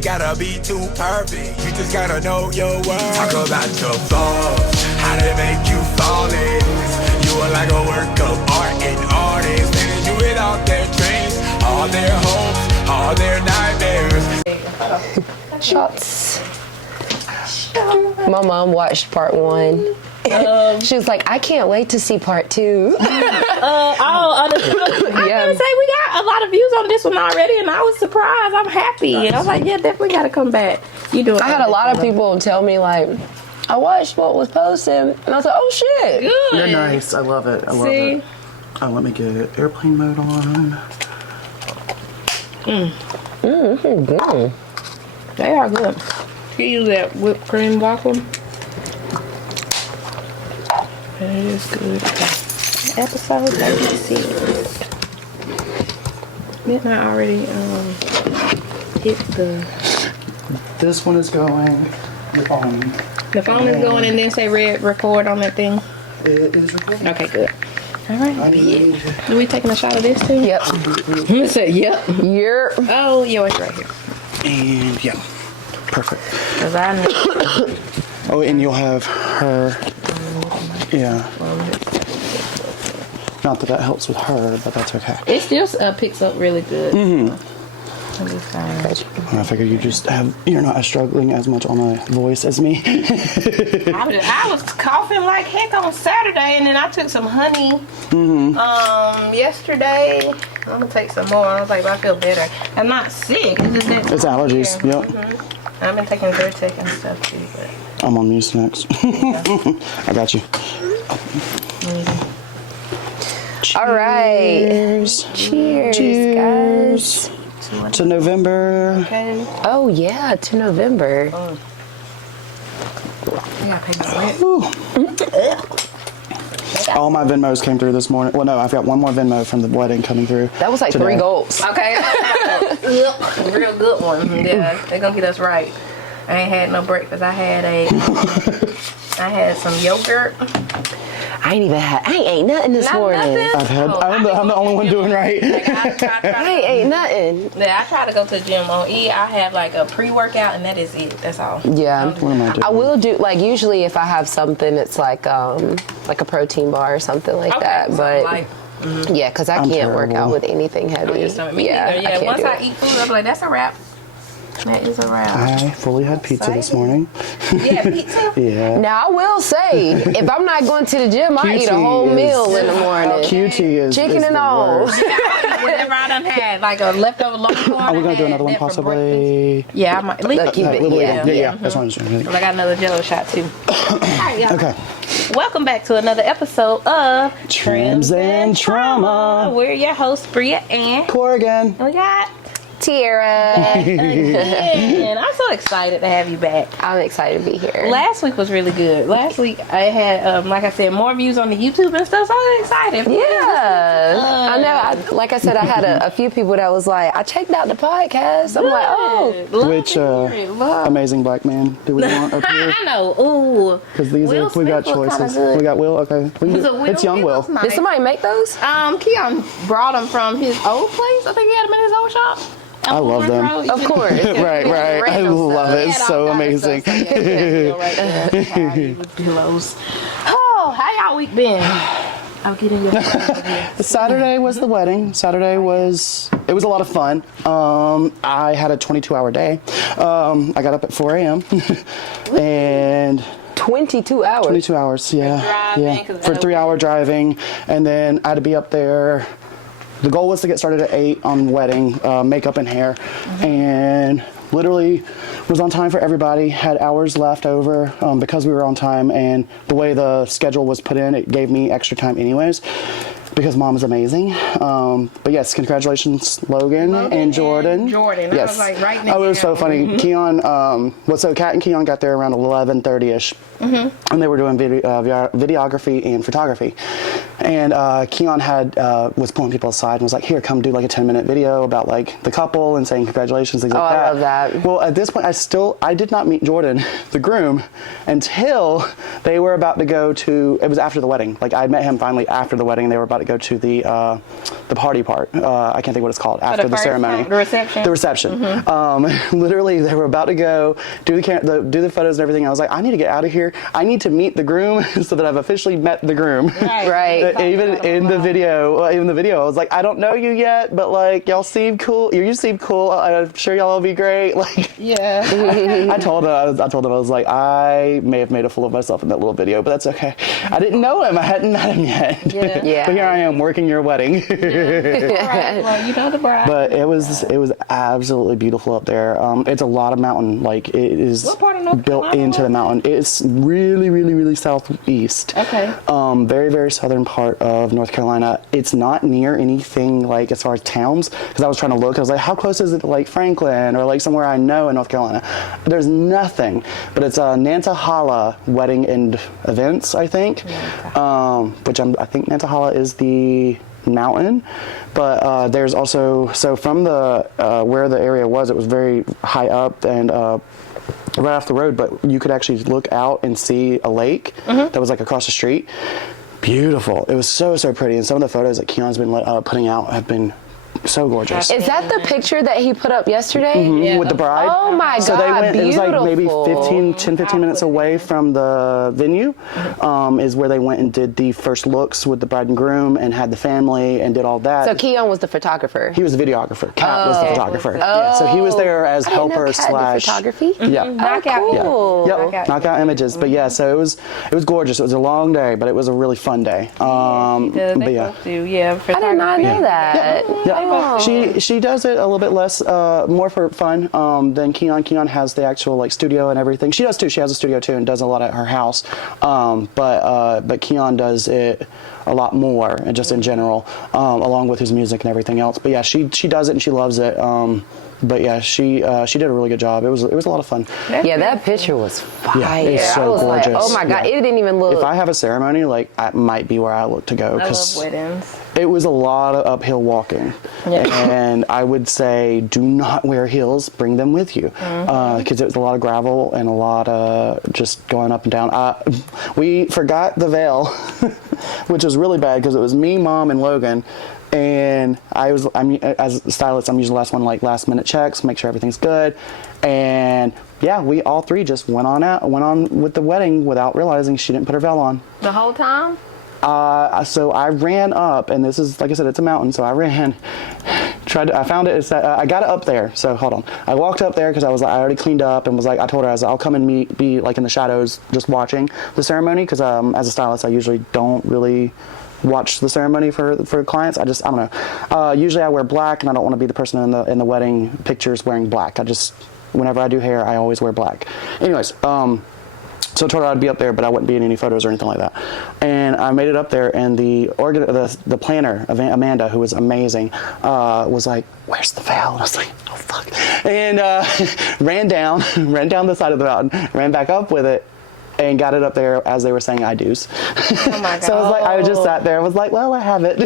ain't gotta be too perfect. You just gotta know your worth. Talk about your flaws, how they make you flawless. You are like a work of art and artists. They do it off their dreams, all their hopes, all their nightmares. Shots. My mom watched part 1. She was like, I can't wait to see part 2. I was gonna say we got a lot of views on this one already, and I was surprised. I'm happy. And I was like, yeah, definitely gotta come back. You do it. I had a lot of people tell me like, I watched what was posted, and I was like, oh shit. Good. They're nice. I love it. I love it. Let me get airplane mode on. Good. They are good. You use that whipped cream waffle. It is good. Episode 36. Didn't I already hit the... This one is going. The phone. The phone is going and then say record on that thing? It is recording. Okay, good. All right. Are we taking a shot of this too? Yep. I said, yep. You're. Oh, yeah, it's right here. And yeah. Perfect. Because I know. Oh, and you'll have her. Yeah. Not that that helps with her, but that's okay. It still picks up really good. Mm-hmm. I figure you're not struggling as much on my voice as me. I was coughing like heck on Saturday, and then I took some honey yesterday. I'm gonna take some more. I was like, I feel better. I'm not sick. It's allergies. Yep. Mm-hmm. I've been taking Zyrtec and stuff too, but I'm on Mucinex. I got you. All right. Cheers, guys. To November. Okay. Oh yeah, to November. I gotta pay my rent. All my Venmos came through this morning. Well, no, I've got one more Venmo from the wedding coming through. That was like today. 3 gulps. Okay. Real good one. Yeah, they're gonna get us right. I ain't had no breakfast. I had some yogurt. I ain't ate nothing this morning. Nothing? I'm the only one doing right. Like, I ain't ate nothing. Yeah, I try to go to the gym on E. I have like a pre-workout, and that is it. That's all. Yeah. What am I doing? I will do, like, usually if I have something, it's like a protein bar or something like that. But yeah, because I can't work out with anything heavy. Yeah. Once I eat food, I'm like, that's a wrap. That is a wrap. I fully had pizza this morning. Yeah, pizza? Yeah. Now, I will say, if I'm not going to the gym, I eat a whole meal in the morning. QT is chicken and all. Whatever I done had, like a leftover longhorn. Are we going to do another one possibly? Yeah, I might. Keep it. Yeah. That's what I'm doing. I got another Jello shot too. Right, okay. Welcome back to another episode of Trims and Trauma. We're your hosts, Bria and Corrigan. we got Tiara. again. I'm so excited to have you back. I'm excited to be here. Last week was really good. Last week I had, like I said, more views on the YouTube and stuff, so I was excited. Yeah. I know. Like I said, I had a few people that was like, I checked out the podcast. I'm like, oh. Which amazing black man do we want up here? I know. Ooh. Because we got choices. We got Will. Okay. It's young Will. Nice. Did somebody make those? Keon brought them from his old place. I think he had them in his old shop. I love them. Of course. right. I love it. It's so amazing. Oh, how y'all week been? I'm getting your Saturday was the wedding. Saturday was a lot of fun. I had a 22-hour day. I got up at 4 a.m. and 22 hours. 22 hours, yeah. For 3-hour driving, and then I had to be up there. The goal was to get started at 8 on the wedding, makeup and hair, and literally was on time for everybody, had hours left over because we were on time, and the way the schedule was put in, it gave me extra time anyways, because Mom is amazing. But yes, congratulations, Logan and Jordan. Jordan, yes. I was like right next to it was so funny. Keon, so Kat and Keon got there around 11:30ish, and they were doing videography and photography. And Keon was pulling people aside and was like, "Here, come do like a 10-minute video about like the couple and saying congratulations, things like that." I love that. Well, at this point, I did not meet Jordan, the groom, until they were about to go to. It was after the wedding. Like I met him finally after the wedding. They were about to go to the party part. I can't think what it's called after the ceremony. The reception. The reception. Literally, they were about to go do the photos and everything. I was like, I need to get out of here. I need to meet the groom so that I've officially met the groom. Right. Even in the video, I was like, I don't know you yet, but like y'all seem cool. You seem cool. I'm sure y'all will be great. Like, yeah. I told him, I was like, I may have made a fool of myself in that little video, but that's okay. I didn't know him. I hadn't met him yet. Yeah. But here I am working your wedding. Right. Well, you know the bride. But it was absolutely beautiful up there. It's a lot of mountain. Like, it is built into the mountain. It's really, really, really southeast. Okay. Very, very southern part of North Carolina. It's not near anything like as far as towns, because I was trying to look. I was like, how close is it to like Franklin or like somewhere I know in North Carolina? There's nothing. But it's Nantahala Wedding and Events, I think. Which I think Nantahala is the mountain, but there's also, so from the where the area was, it was very high up and right off the road, but you could actually look out and see a lake that was like across the street. Beautiful. It was so pretty, and some of the photos that Keon's been putting out have been so gorgeous. Is that the picture that he put up yesterday? With the bride? Oh my God, So they went, beautiful. it was like maybe 10-15 minutes away from the venue, is where they went and did the first looks with the bride and groom and had the family and did all that. So Keon was the photographer. He was the videographer. Kat was the photographer. Yeah, so he was there as helper slash photography. Yeah. Knockout. Cool. Yep. Knockout images. But yeah, so it was gorgeous. It was a long day, but it was a really fun day. But yeah. I did not know that. Yeah. She does it a little bit less, more for fun than Keon. Keon has the actual like studio and everything. She does too. She has a studio too and does a lot at her house. But Keon does it a lot more, and just in general, along with his music and everything else. But yeah, she does it and she loves it. But yeah, she did a really good job. It was a lot of fun. Yeah, that picture was fire. Yeah, it's so I was gorgeous. like, oh my God, it didn't even look. If I have a ceremony, like, that might be where I look to go. I love weddings. It was a lot of uphill walking. Yeah. And I would say, do not wear heels. Bring them with you. Because it was a lot of gravel and a lot of just going up and down. We forgot the veil, which was really bad because it was me, Mom, and Logan. And as a stylist, I'm usually the last one, like last minute checks, make sure everything's good. And yeah, we all three just went on with the wedding without realizing she didn't put her veil on. The whole time? So I ran up, and this is, like I said, it's a mountain, so I ran, I found it, I got it up there, so hold on. I walked up there because I already cleaned up and I told her, I'll come and be like in the shadows just watching the ceremony, because as a stylist, I usually don't really watch the ceremony for clients. I don't know. Usually I wear black, and I don't want to be the person in the wedding pictures wearing black. Whenever I do hair, I always wear black. Anyways, so I told her I'd be up there, but I wouldn't be in any photos or anything like that. And I made it up there, and the planner, Amanda, who was amazing, was like, "Where's the veil?" And I was like, "Oh fuck!" And ran down the side of the mountain, ran back up with it, and got it up there as they were saying I do's. Oh my God. So I just sat there and was like, well, I have it.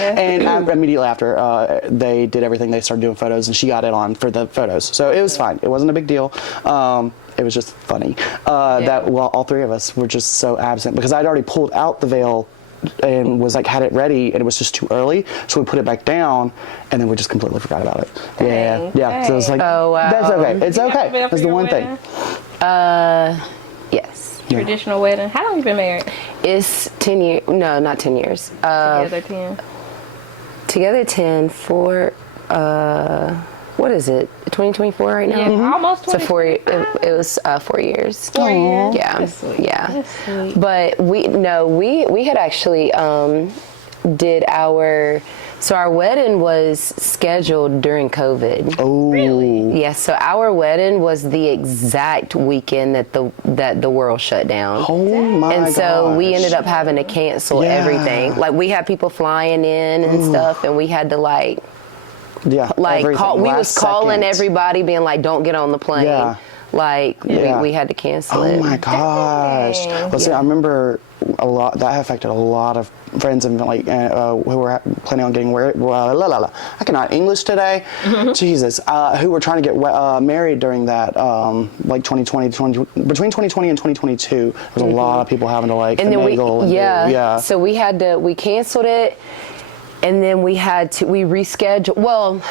And immediately after, they did everything. They started doing photos, and she got it on for the photos. So it was fine. It wasn't a big deal. It was just funny that all three of us were just so absent, because I'd already pulled out the veil and was like, had it ready, and it was just too early, so we put it back down, and then we just completely forgot about it. Yeah. So it was like, oh wow, that's okay. It's okay. That's the one thing. Yes. Traditional wedding. How long you been married? It's 10 years. No, not 10 years. Together 10. Together 10 for what is it? 2024 right now? Yeah, almost 20. So it was 4 years. 4 years. Yeah. That's sweet. Yeah. That's sweet. But we had actually did our wedding was scheduled during COVID. Oh, Really? Yes, so our wedding was the exact weekend that the world shut down. Oh my And so we gosh. ended up having to cancel everything. Like, we had people flying in and stuff, and we had to everything. we was calling everybody, being like, don't get on the plane. Yeah. Like we had to cancel it. Oh my gosh! Well, see, I remember a lot that affected a lot of friends and like who were planning on getting married. I cannot English today. Jesus, who were trying to get married during that like 2020, between 2020 and 2022. There's a lot of people having to like And then finagle so we canceled it, and then we rescheduled. Well,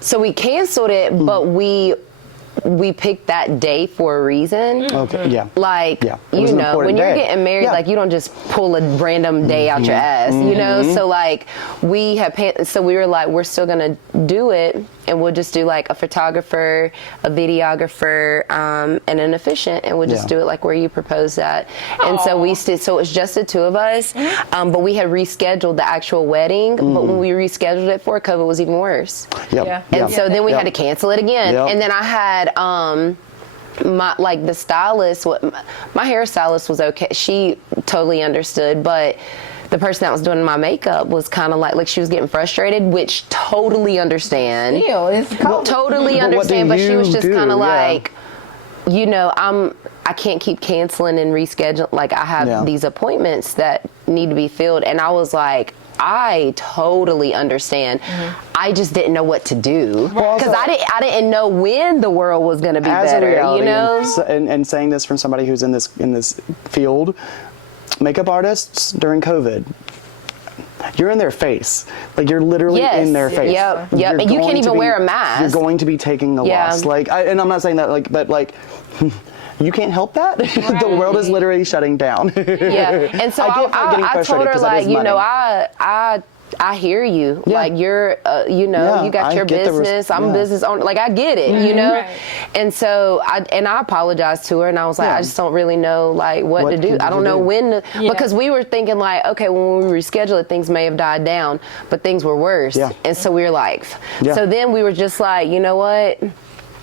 so we canceled it, but we picked that day for a reason. Okay, yeah. Like, you know, when you're getting married, like, you don't just pull a random day out your ass, you know? So, like, we were like, we're still going to do it, and we'll just do, like, a photographer, a videographer, and an officiant, and we'll just do it, like, where you proposed at. And so so it was just the two of us, but we had rescheduled the actual wedding, but when we rescheduled it for COVID, it was even worse. And so then we had to cancel it again. And then I had my hairstylist was okay. She totally understood, but the person that was doing my makeup was kind of like she was getting frustrated, which totally understand. Totally understand, but she was just kind of like, you know, I can't keep canceling and rescheduling. Like, I have these appointments that need to be filled, and I was like, I totally understand. I just didn't know what to do because I didn't know when the world was going to be better. Reality, you know, and saying this from somebody who's in this field, makeup artists during COVID, you're in their face. Like, you're literally in their face. Yep. And you can't even wear a mask. You're going to be taking a loss. Like, and I'm not saying that, like, but like. You can't help that. The world is literally shutting down. And so I told her, like, you know, I hear you. Like, you're, you know, you got your business. I'm a business owner. Like, I get it, you know? And so I apologized to her, and I was like, I just don't really know, like, what to do. I don't know when because we were thinking, like, okay, when we rescheduled it, things may have died down, but things were worse. And so we were like, so then we were just like, you know what?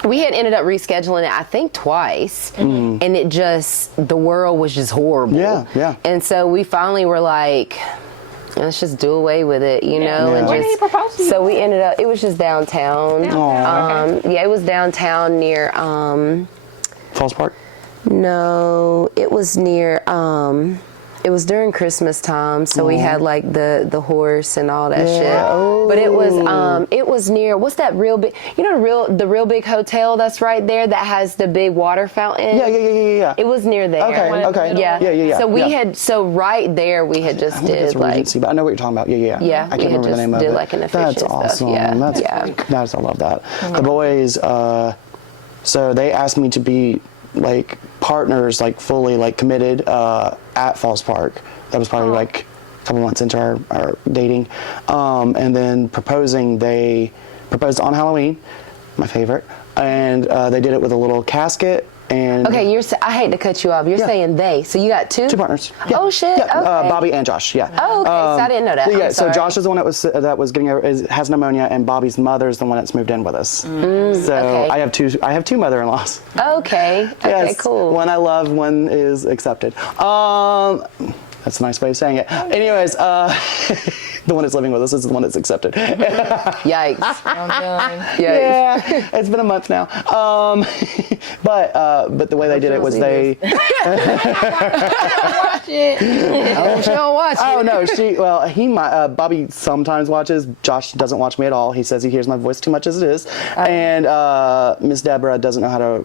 We had ended up rescheduling it, I think, twice, and the world was just horrible. And so we finally were like, let's just do away with it, you know? And where did he propose to you? So we ended up, it was just downtown. It was downtown near, Falls Park? No, it was near, it was during Christmas time, so we had like the horse and all that shit. But it was near, what's that real big, you know, the real big hotel that's right there that has the big water fountain? Yeah. It was near there. Okay. Yeah. So we had, right there we had just did like, Regency, but I know what you're talking about. Yeah. I can't remember the name of it. Did like an efficient That's awesome. Stuff. I love that. The boys, so they asked me to be like partners, like fully like committed at Falls Park. That was probably like a couple months into our dating, and then they proposed on Halloween, my favorite, and they did it with a little casket. And okay, I hate to cut you off. You're saying they, so you got two partners. Oh shit. Okay. Bobby and Josh. Oh, okay. So I didn't know that. So Josh is the one that was has pneumonia, and Bobby's mother is the one that's moved in with us. So I have two mother-in-laws. Okay. Yes, Cool. One I love, one is accepted. That's a nice way of saying it. Anyways, the one that's living with us is the one that's accepted. Yikes. I'm done. Yeah, it's been a month now. But the way they did it was they. Watch it. Oh, she don't watch it. Oh no, he might. Bobby sometimes watches. Josh doesn't watch me at all. He says he hears my voice too much as it is, and Miss Deborah doesn't know how to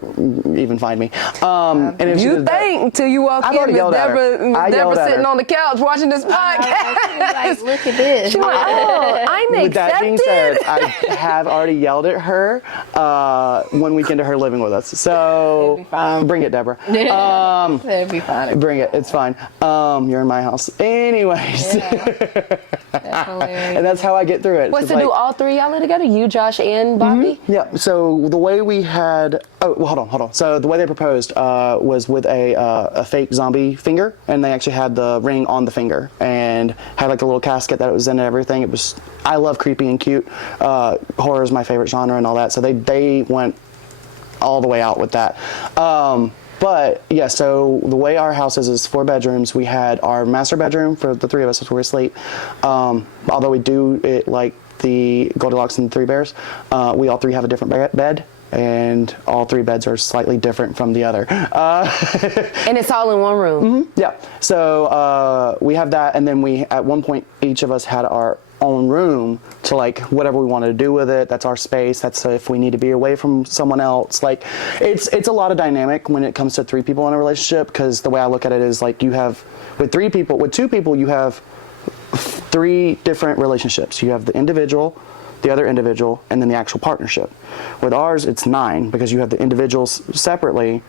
even find me. And if you think till you walk in, Miss Deborah sitting on the couch watching this podcast. Like, look at this. She's like, oh, I'm accepted. With that being said, I have already yelled at her one weekend to her living with us. So bring it, Deborah. That'd be fine. Bring it. It's fine. You're in my house. Anyways. That's hilarious. And that's how I get through it. What's to do all three y'all live together? You, Josh, and Bobby? Yeah. So the way we had, hold on. So the way they proposed was with a fake zombie finger, and they actually had the ring on the finger and had like a little casket that it was in and everything. I love creepy and cute. Horror is my favorite genre and all that. So they went all the way out with that. But yeah, so the way our house is 4 bedrooms. We had our master bedroom for the 3 of us before we sleep. Although we do it like the Goldilocks and the 3 Bears, we all 3 have a different bed. and all 3 beds are slightly different from the other. And it's all in one room. Mm-hmm. Yeah. So we have that, and then we at one point each of us had our own room to like whatever we wanted to do with it. That's our space. That's if we need to be away from someone else. Like it's a lot of dynamic when it comes to 3 people in a relationship, because the way I look at it is like you have with 2 people you have 3 different relationships. You have the individual, the other individual, and then the actual partnership. With ours, it's 9 because you have the individuals separately,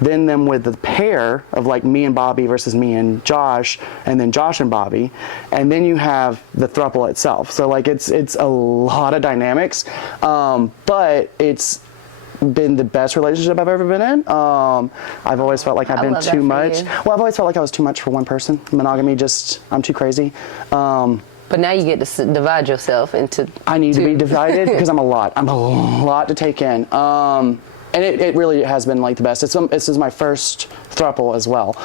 then them with the pair of like me and Bobby versus me and Josh, and then Josh and Bobby, and then you have the throuple itself. So like it's a lot of dynamics, but it's been the best relationship I've ever been in. I've always felt like I've been too much. Well, I've always felt like I was too much for one person. Monogamy, I'm too crazy. But now you get to divide yourself into I need 2. To be divided because I'm a lot to take in. And it really has been like the best. This is my first throuple as well.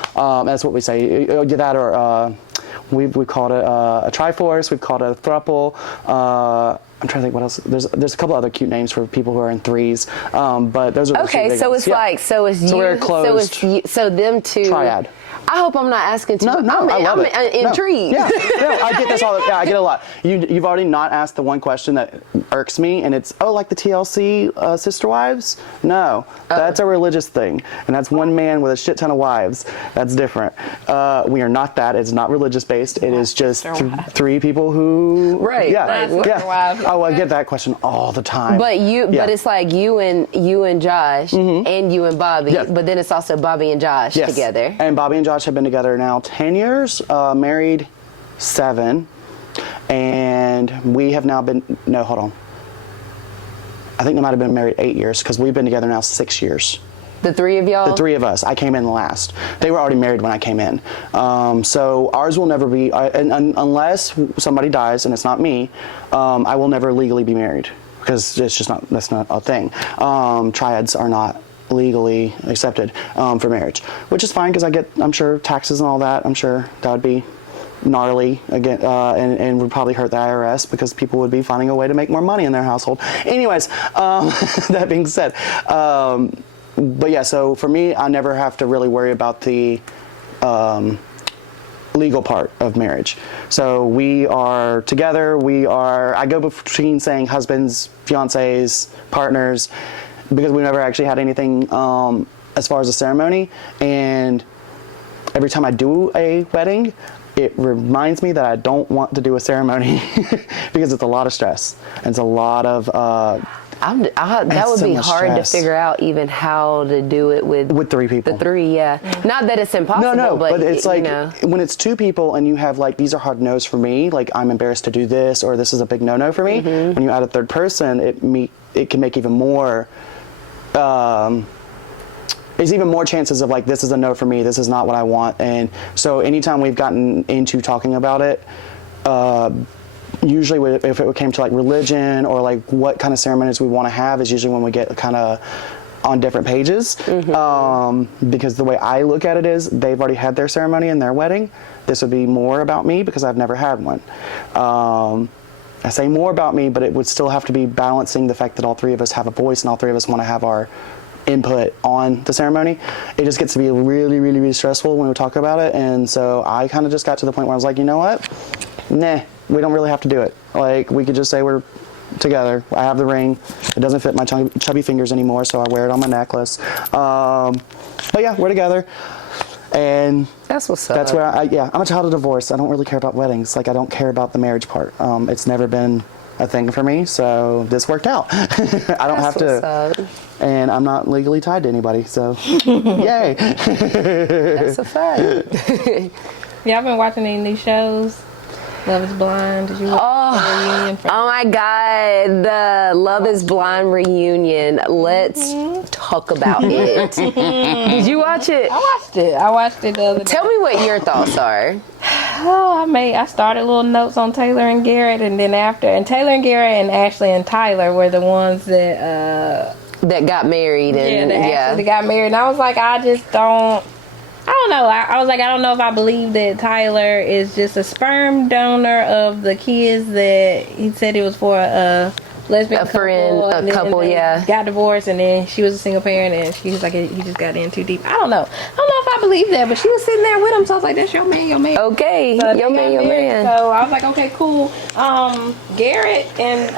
That's what we say. That or we called it a triforce. We've called it a throuple. I'm trying to think what else. There's a couple other cute names for people who are in 3s. But those are okay. So it's like so it's you. We're closed. So them 2 triad. I hope I'm not asking too much. No, I love it. I'm intrigued. No. Yeah, I get this all. Yeah, I get a lot. You've already not asked the one question that irks me, and it's like the TLC Sister Wives. No, that's a religious thing, and that's one man with a shit ton of wives. That's different. We are not that. It's not religious based. It is just 3 people who. Right. Yeah. Oh, I get that question all the time. But but it's like you and Josh and you and Bobby. Yes. But then it's also Bobby and Josh together. And Bobby and Josh have been together now 10 years, married 7, and we have now been, no, hold on. I think they might have been married 8 years because we've been together now 6 years. The 3 of y'all? The 3 of us. I came in last. They were already married when I came in. So ours will never be, unless somebody dies and it's not me, I will never legally be married because it's just not, that's not a thing. Triads are not legally accepted for marriage, which is fine because I'm sure taxes and all that, I'm sure that would be gnarly again, and would probably hurt the IRS because people would be finding a way to make more money in their household. Anyways, that being said, but yeah, so for me, I never have to really worry about the legal part of marriage. So we are together, I go between saying husbands, fiancés, partners, because we never actually had anything as far as a ceremony, and every time I do a wedding, it reminds me that I don't want to do a ceremony because it's a lot of stress and it's a lot of that would be hard to figure out even how to do it with 3 people. The 3, yeah. Not that it's impossible. No, but it's like when it's 2 people and you have like these are hard no's for me, like I'm embarrassed to do this or this is a big no for me. When you add a 3rd person, it can make even more. There's even more chances of like this is a no for me, this is not what I want. And so anytime we've gotten into talking about it, usually if it came to like religion or like what kind of ceremonies we want to have is usually when we get kind of on different pages. Because the way I look at it is they've already had their ceremony and their wedding. This would be more about me because I've never had one. I say more about me, but it would still have to be balancing the fact that all 3 of us have a voice and all 3 of us want to have our input on the ceremony. It just gets to be really, really, really stressful when we talk about it. And so I kind of just got to the point where I was like, you know what? Nah, we don't really have to do it. Like, we could just say we're together. I have the ring. It doesn't fit my chubby fingers anymore, so I wear it on my necklace. But yeah, we're together. And that's what's up. That's where I'm a child of divorce. I don't really care about weddings. Like, I don't care about the marriage part. It's never been a thing for me, so this worked out. I don't have to, and I'm not legally tied to anybody, so yay. That's a fact. Y'all been watching any new shows? Love is Blind. Did you watch the reunion? Oh my God, the Love is Blind reunion. Let's talk about it. Did you watch it? I watched it the other day. Tell me what your thoughts are. I started little notes on Taylor and Garrett, and then Taylor and Garrett and Ashley and Tyler were the ones that got married. And that got married. And I was like, I don't know. I was like, I don't know if I believe that Tyler is just a sperm donor of the kids that he said it was for lesbian couple, yeah. Got divorced, and then she was a single parent, and she was like, he just got in too deep. I don't know if I believe that, but she was sitting there with him, so I was like, that's your man. Okay, so your man. So I was like, okay, cool. Garrett and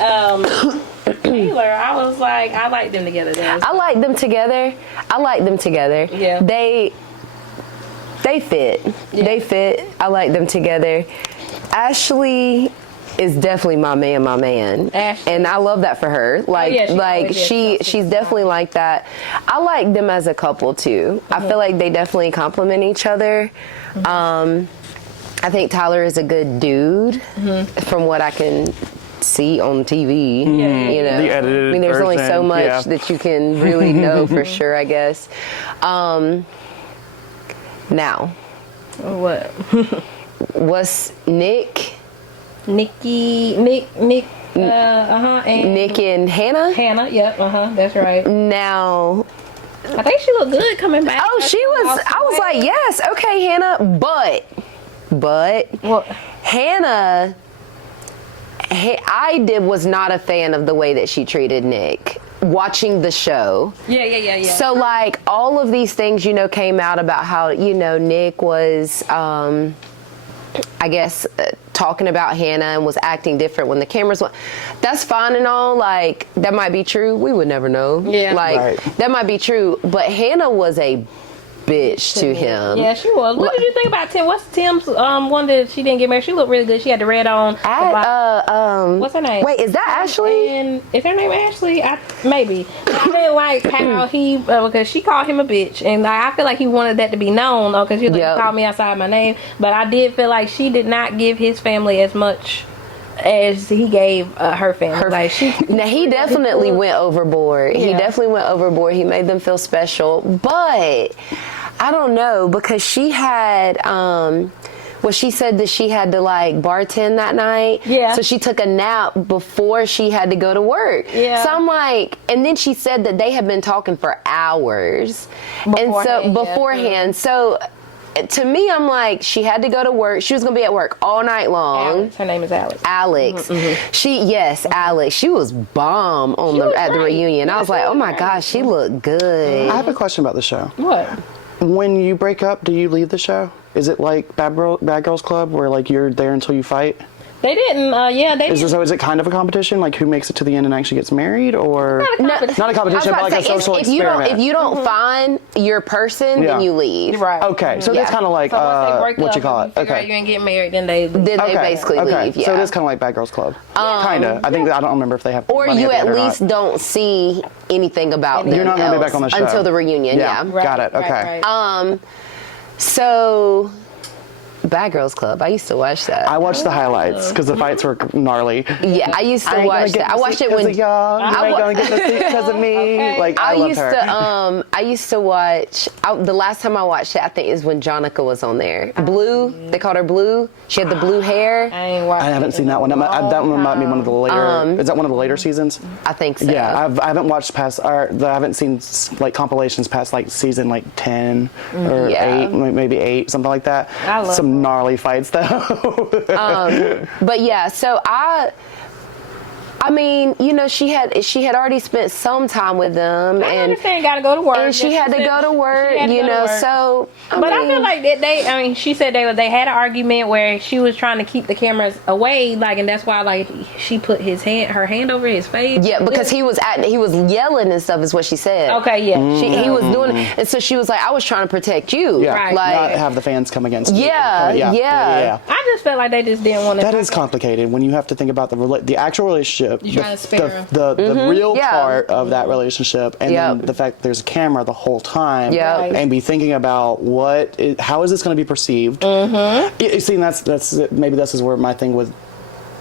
Taylor, I was like, I like them together. I like them together. Yeah. They fit. Yeah. They fit. I like them together. Ashley is definitely my man. Ashley. And I love that for her. She's definitely like that. I like them as a couple too. I feel like they definitely complement each other. I think Tyler is a good dude from what I can see on TV. You know, the edited I mean, there's only so version, much that you can really know for sure, I guess. Now, what? What's Nick? Nick, and Nick and Hannah? Hannah, yep, that's right. Now, I think she looked good coming back. oh, she was, I was like, yes, okay, Hannah, but What? Hannah, I was not a fan of the way that she treated Nick watching the show. Yeah. So like all of these things, you know, came out about how, you know, Nick was, I guess, talking about Hannah and was acting different when the cameras went. That's fine and all. Like, that might be true. We would never know. Yeah. Like, Right. that might be true. But Hannah was a bitch to him. Yeah, she was. What did you think about Tim? What's Tim's one that she didn't get married? She looked really good. She had the red on. What's her name? Wait, is that Ashley? And is her name Ashley? Maybe. I didn't like how he because she called him a bitch, and I feel like he wanted that to be known. Because he was like, called me outside my name. But I did feel like she did not give his family as much as he gave her family. Now he definitely went overboard. Yeah. He definitely went overboard. He made them feel special, but I don't know, because she had she said that she had to like bartend that night. Yeah. So she took a nap before she had to go to work. Yeah. So I'm like, and then she said that they had been talking for hours. Beforehand. So to me, I'm like, she had to go to work. She was going to be at work all night long. Alex. Her name is Alex. Alex. Alex. She was bomb at the reunion. I was like, oh my gosh, she looked good. I have a question about the show. What? When you break up, do you leave the show? Is it like Bad Girls Club, where like you're there until you fight? They didn't. They didn't. So is it kind of a competition, like who makes it to the end and actually gets married, or not a competition, but like a social experiment? If you don't find your person, then you leave. Right. Okay, so that's kind of like what you call it. Okay. You ain't get married, then they basically leave. Yeah. So it is kind of like Bad Girls Club. Kind of. I think I don't remember if they have. Or you at least don't see anything about them. You're not going to be back on the show until the reunion. Yeah. Right, Got it. Okay. Right. So, Bad Girls Club. I used to watch that. I watched the highlights because the fights were gnarly. Yeah, I used to watch that. I watched it when y'all. You ain't gonna get the seat because of me. Okay. Like I loved her. I used to watch. The last time I watched it, I think, is when Jonica was on there. Blue. They called her Blue. She had the blue hair. I haven't seen that one. That one might be one of the later. Is that one of the later seasons? I think so. Yeah, I haven't watched past. I haven't seen like compilations past like season like 10 or 8, maybe 8, something like that. I love some gnarly fights though. But yeah, so I mean, you know, she had already spent some time with them, I understand, gotta go to work, and she had to go to work, you know. So, I feel like she said they had an argument where she was trying to keep the cameras away, like, and that's why like she put her hand over his face. Yeah, because he was yelling and stuff, is what she said. Okay, yeah. He was doing it, and so she was like, I was trying to protect you. Yeah, right. Like, not have the fans come against you. Yeah. I just felt like they just didn't want to. That is complicated when you have to think about the actual relationship. You're trying to spare the real part of that relationship, and then the fact that there's a camera the whole time, and be thinking about how is this going to be perceived. You see, and maybe this is where my thing with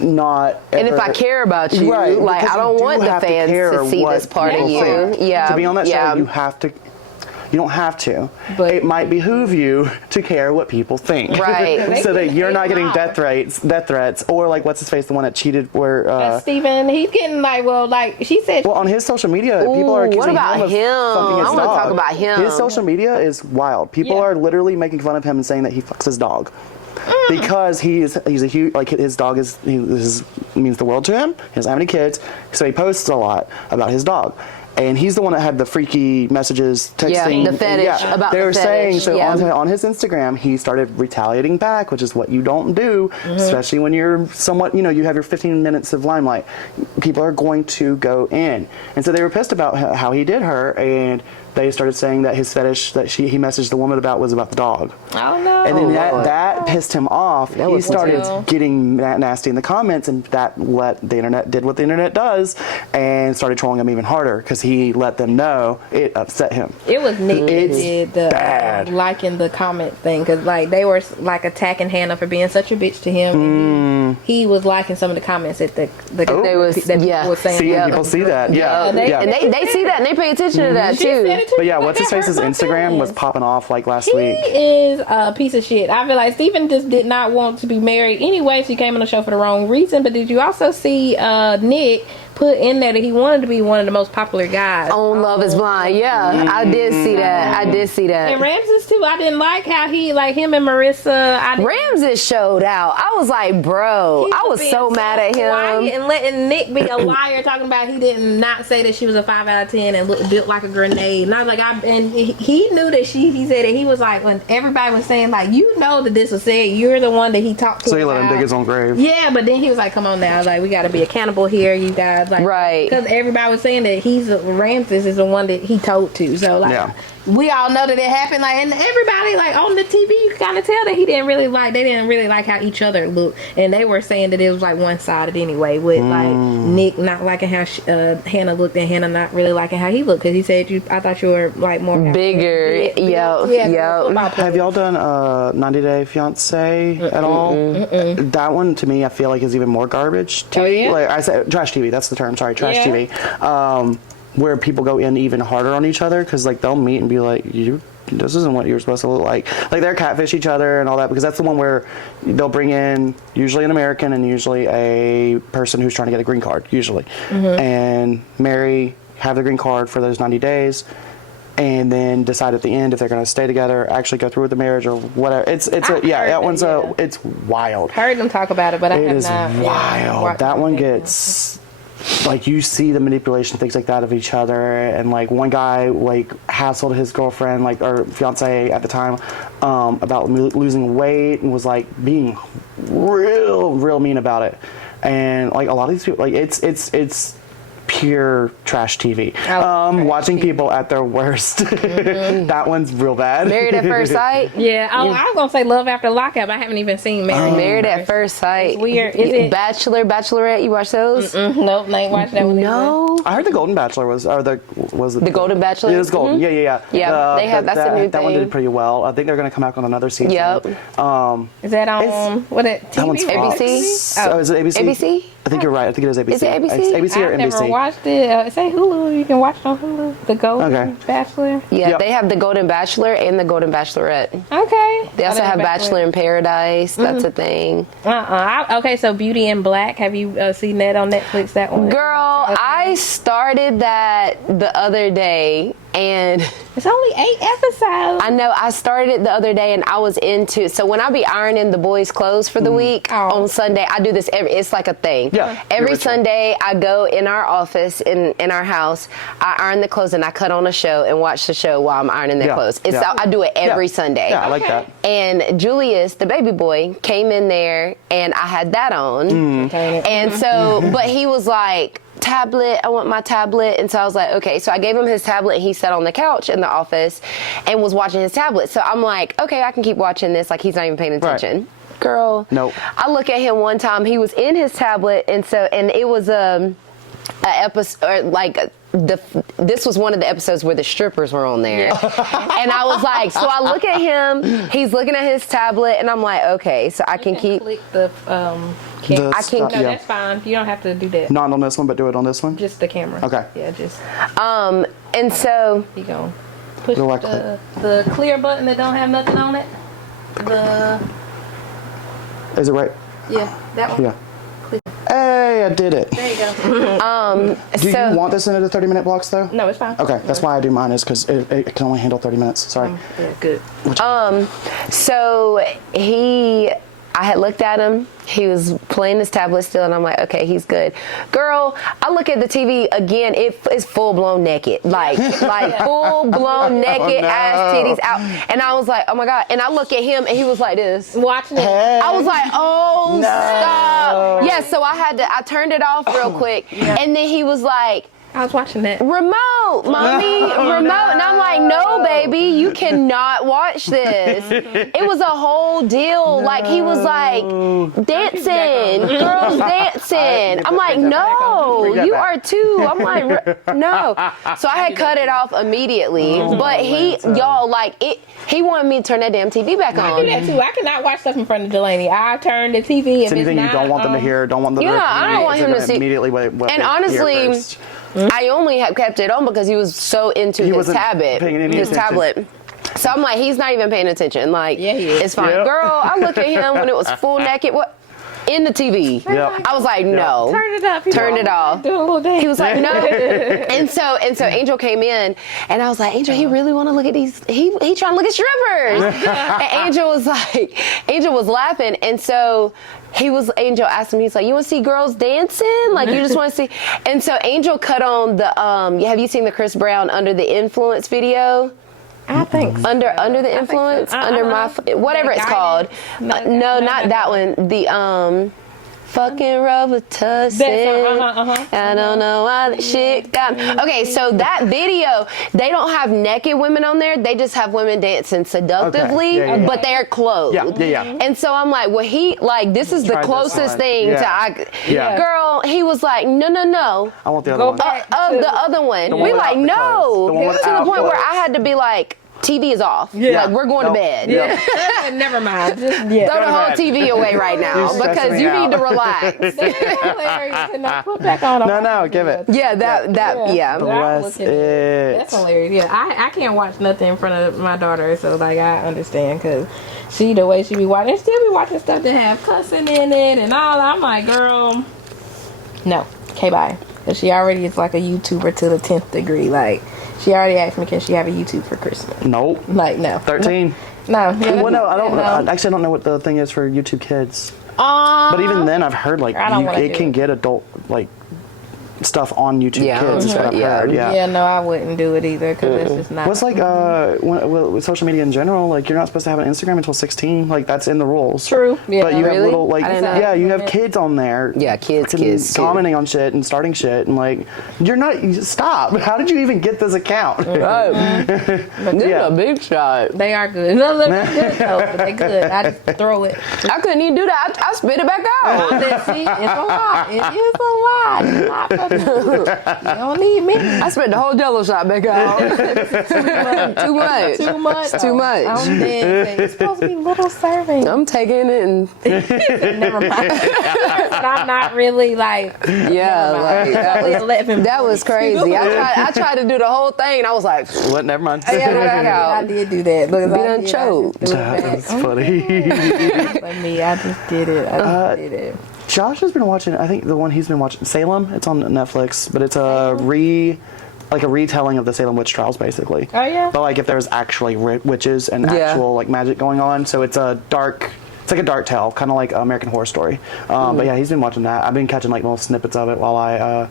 not. And if I care about you, like I don't want the fans to see this part of you. Yeah, to be on that show, you have to. You don't have to. But it might behoove you to care what people think. Right. So that you're not getting death threats, or like what's his face, the one that cheated where Steven, he's getting like she said. Well, on his social media, people are accusing him of something his I want to talk about him. His social media is wild. People are literally making fun of him and saying that he fucks his dog. because he's a huge, like, his dog means the world to him. He doesn't have any kids, so he posts a lot about his dog. And he's the one that had the freaky messages texting. Yeah, the fetish. About they were the saying, fetish. so on his Instagram, he started retaliating back, which is what you don't do, especially when you're somewhat, you have your 15 minutes of limelight. People are going to go in. And so they were pissed about how he did her, and they started saying that his fetish that he messaged the woman about was about the dog. Oh, no. And then that pissed him off. He started getting nasty in the comments, and that did what the internet does, and started trolling him even harder because he let them know it upset him. It was Nick that did the liking the comment thing, because like they were like attacking Hannah for being such a bitch to him. And he was liking some of the comments that people were saying. People see that. And they see that and they pay attention to that too. But yeah, what's his face's Instagram was popping off like last week. He is a piece of shit. I feel like Stephen just did not want to be married anyway, so he came on the show for the wrong reason. But did you also see Nick put in there that he wanted to be one of the most popular guys on Love Is Blind? Yeah, I did see that. And Ramses too. I didn't like how he, like him and Marissa. Ramses showed out. I was like, bro, I was so mad at him. And letting Nick be a liar, talking about he did not say that she was a 5 out of 10 and built like a grenade. And I was like, he knew that he said it. He was like, when everybody was saying like, that this was said, you're the one that he talked to. So he let him dig his own grave. Yeah, but then he was like, come on now, like we got to be accountable here, you guys. Like, right. Because everybody was saying that Ramses is the one that he told to. So like, we all know that it happened. Like, and everybody like on the TV, you kind of tell that they didn't really like how each other looked, and they were saying that it was like one-sided anyway, with like Nick not liking how Hannah looked, and Hannah not really liking how he looked, because he said I thought you were like more bigger. Have y'all done 90 Day Fiance at all? That one to me, I feel like is even more garbage. Like I said, trash TV. That's the term. Sorry, trash TV. Where people go in even harder on each other, because like they'll meet and be like, this isn't what you're supposed to look like. Like they're catfish each other and all that, because that's the one where they'll bring in usually an American and usually a person who's trying to get a green card, usually, and have the green card for those 90 days. And then decide at the end if they're going to stay together, actually go through with the marriage or whatever. It's wild. Heard them talk about it, but I have not. It is wild. That one gets, like, you see the manipulation, things like that of each other, and like one guy like hassled his girlfriend, like, or fiance at the time, about losing weight, and was like being real mean about it. And like a lot of these people, like it's pure trash TV. Watching people at their worst. That one's real bad. Married at First Sight? I was gonna say Love After Lockup. I haven't even seen Married at First Sight. It's weird. Is it Bachelor, Bachelorette? You watch those? Nope, I ain't watched that one. No. I heard the Golden Bachelor was it the Golden Bachelor? It was Golden. Yeah. They have that's a new thing. That one did pretty well. I think they're gonna come out on another season. Yep. Is that on what it TV? That one's ABC? Oh, is it ABC? ABC? I think you're right. I think it is ABC. Is it ABC? It's ABC or NBC? I've never watched it. Say Hulu. You can watch it on Hulu. The Golden Bachelor. Yeah, they have the Golden Bachelor and the Golden Bachelorette. Okay. They also have Bachelor in Paradise. That's a thing. Okay, so Beauty in Black. Have you seen that on Netflix? That one. Girl, I started that the other day. And it's only 8 episodes. I know. I started it the other day, and I was into. So when I be ironing the boys' clothes for the week on Sunday, I do this it's like a thing. Yeah. Every Sunday, I go in our office in our house. I iron the clothes and I cut on a show and watch the show while I'm ironing their clothes. I do it every Sunday. Yeah, I like that. And Julius, the baby boy, came in there, and I had that on. And so, but he was like, tablet, I want my tablet. And so I was like, okay. So I gave him his tablet, and he sat on the couch in the office and was watching his tablet. So I'm like, okay, I can keep watching this. Like, he's not even paying attention. Right. Girl. Nope. I look at him one time, he was in his tablet, and it was a episode, like, this was one of the episodes where the strippers were on there. And I was like, so I look at him, he's looking at his tablet, and I'm like, okay, so I can keep click the that's fine. You don't have to do that. Not on this one, but do it on this one? Just the camera. Okay. Yeah, just and so you go push the clear button that don't have nothing on it. Is it right? Yeah, that one. Yeah. Hey, did it. There you go. Do you want this into 30-minute blocks, though? No, it's fine. Okay, that's why I do mine, is because it can only handle 30 minutes. Sorry. Yeah, good. So I had looked at him. He was playing his tablet still, and I'm like, okay, he's good. Girl, I look at the TV again. It is full blown naked, like full blown naked, ass titties out. And I was like, oh my god. And I look at him, and he was like this, watching it. I was like, oh, stop. Yeah. So I turned it off real quick, and then he was like, I was watching that. Remote, mommy, remote. No. And I'm like, no, baby, you cannot watch this. It was a whole deal. No. Like, he was like dancing, girls dancing. I'm like, no, you are too. I'm like, no. So I had cut it off immediately. But y'all, like, he wanted me to turn that damn TV back on. I do that too. I cannot watch stuff in front of Delaney. I turn the TV. It's anything you don't want them to hear, don't want them to I don't want him to see. Immediately and honestly, I only have kept it on because he was so into his tablet. So I'm like, he's not even paying attention. Like, yeah, he is. It's fine. Yep. Girl, I look at him when it was full naked. What? In the TV. Yep. I was like, no. Turn it up. Turned it off. Do a little dance. He was like, no. and so Angel came in, and I was like, Angel, he really want to look at these. He trying to look at strippers. And Angel was laughing, and so Angel asked him, he's like, you want to see girls dancing? Like, you just want to see? And so Angel cut on the, have you seen the Chris Brown Under the Influence video? I think so. Under the Influence? Whatever it's called. No, not that one. The, fucking rubber tussin. I don't know why the shit got me. Okay, so that video, they don't have naked women on there. They just have women dancing seductively, but they're clothed. Yeah. And so I'm like, well, this is the closest thing to girl. He was like, no. I want the other one. The other one. We like, no. To the point where I had to be like, TV is off. Yeah. Like, we're going to bed. Yeah. Never mind. Just throw the whole TV away right now because you need to relax. Put back on. No, give it. Yeah, Bless it. That's hilarious. Yeah, I can't watch nothing in front of my daughter, so like I understand because the way she be watching, still be watching stuff that have cussing in it and all. I'm like, girl, no, okay, bye. Because she already is like a YouTuber to the 10th degree, like. She already asked me, can she have a YouTube for Christmas? Nope. Like, no. 13? No. Well, no, I don't. I actually don't know what the thing is for YouTube Kids. But even then, I've heard, like, it can get adult, like, stuff on YouTube Kids is what I've heard. Yeah, no, I wouldn't do it either because it's just not. What's like with social media in general, like you're not supposed to have an Instagram until 16. Like that's in the rules. True. Yeah. But you have little like you have kids on there. Yeah, kids commenting on shit and starting shit and like you're not. Stop. How did you even get this account? They're a big shot. They are good. No, they're good though. But they're good. I just throw it. I couldn't even do that. I spit it back out. See, it's a lot. It is a lot. It's not. You don't need me. I spent the whole Jello shot back out. Too much. It's supposed to be little serving. I'm taking it and never mind. But I'm not really like. Yeah, like that was crazy. I tried to do the whole thing and I was like, what? Never mind. I did do that. Look, be done choked. That's funny. But me, I just did it. Josh has been watching, I think the one he's been watching, Salem. It's on Netflix, but it's a retelling of the Salem witch trials, basically. Oh yeah. But like if there's actually witches and actual like magic going on, so it's a dark tale, kind of like American Horror Story. But yeah, he's been watching that. I've been catching like little snippets of it while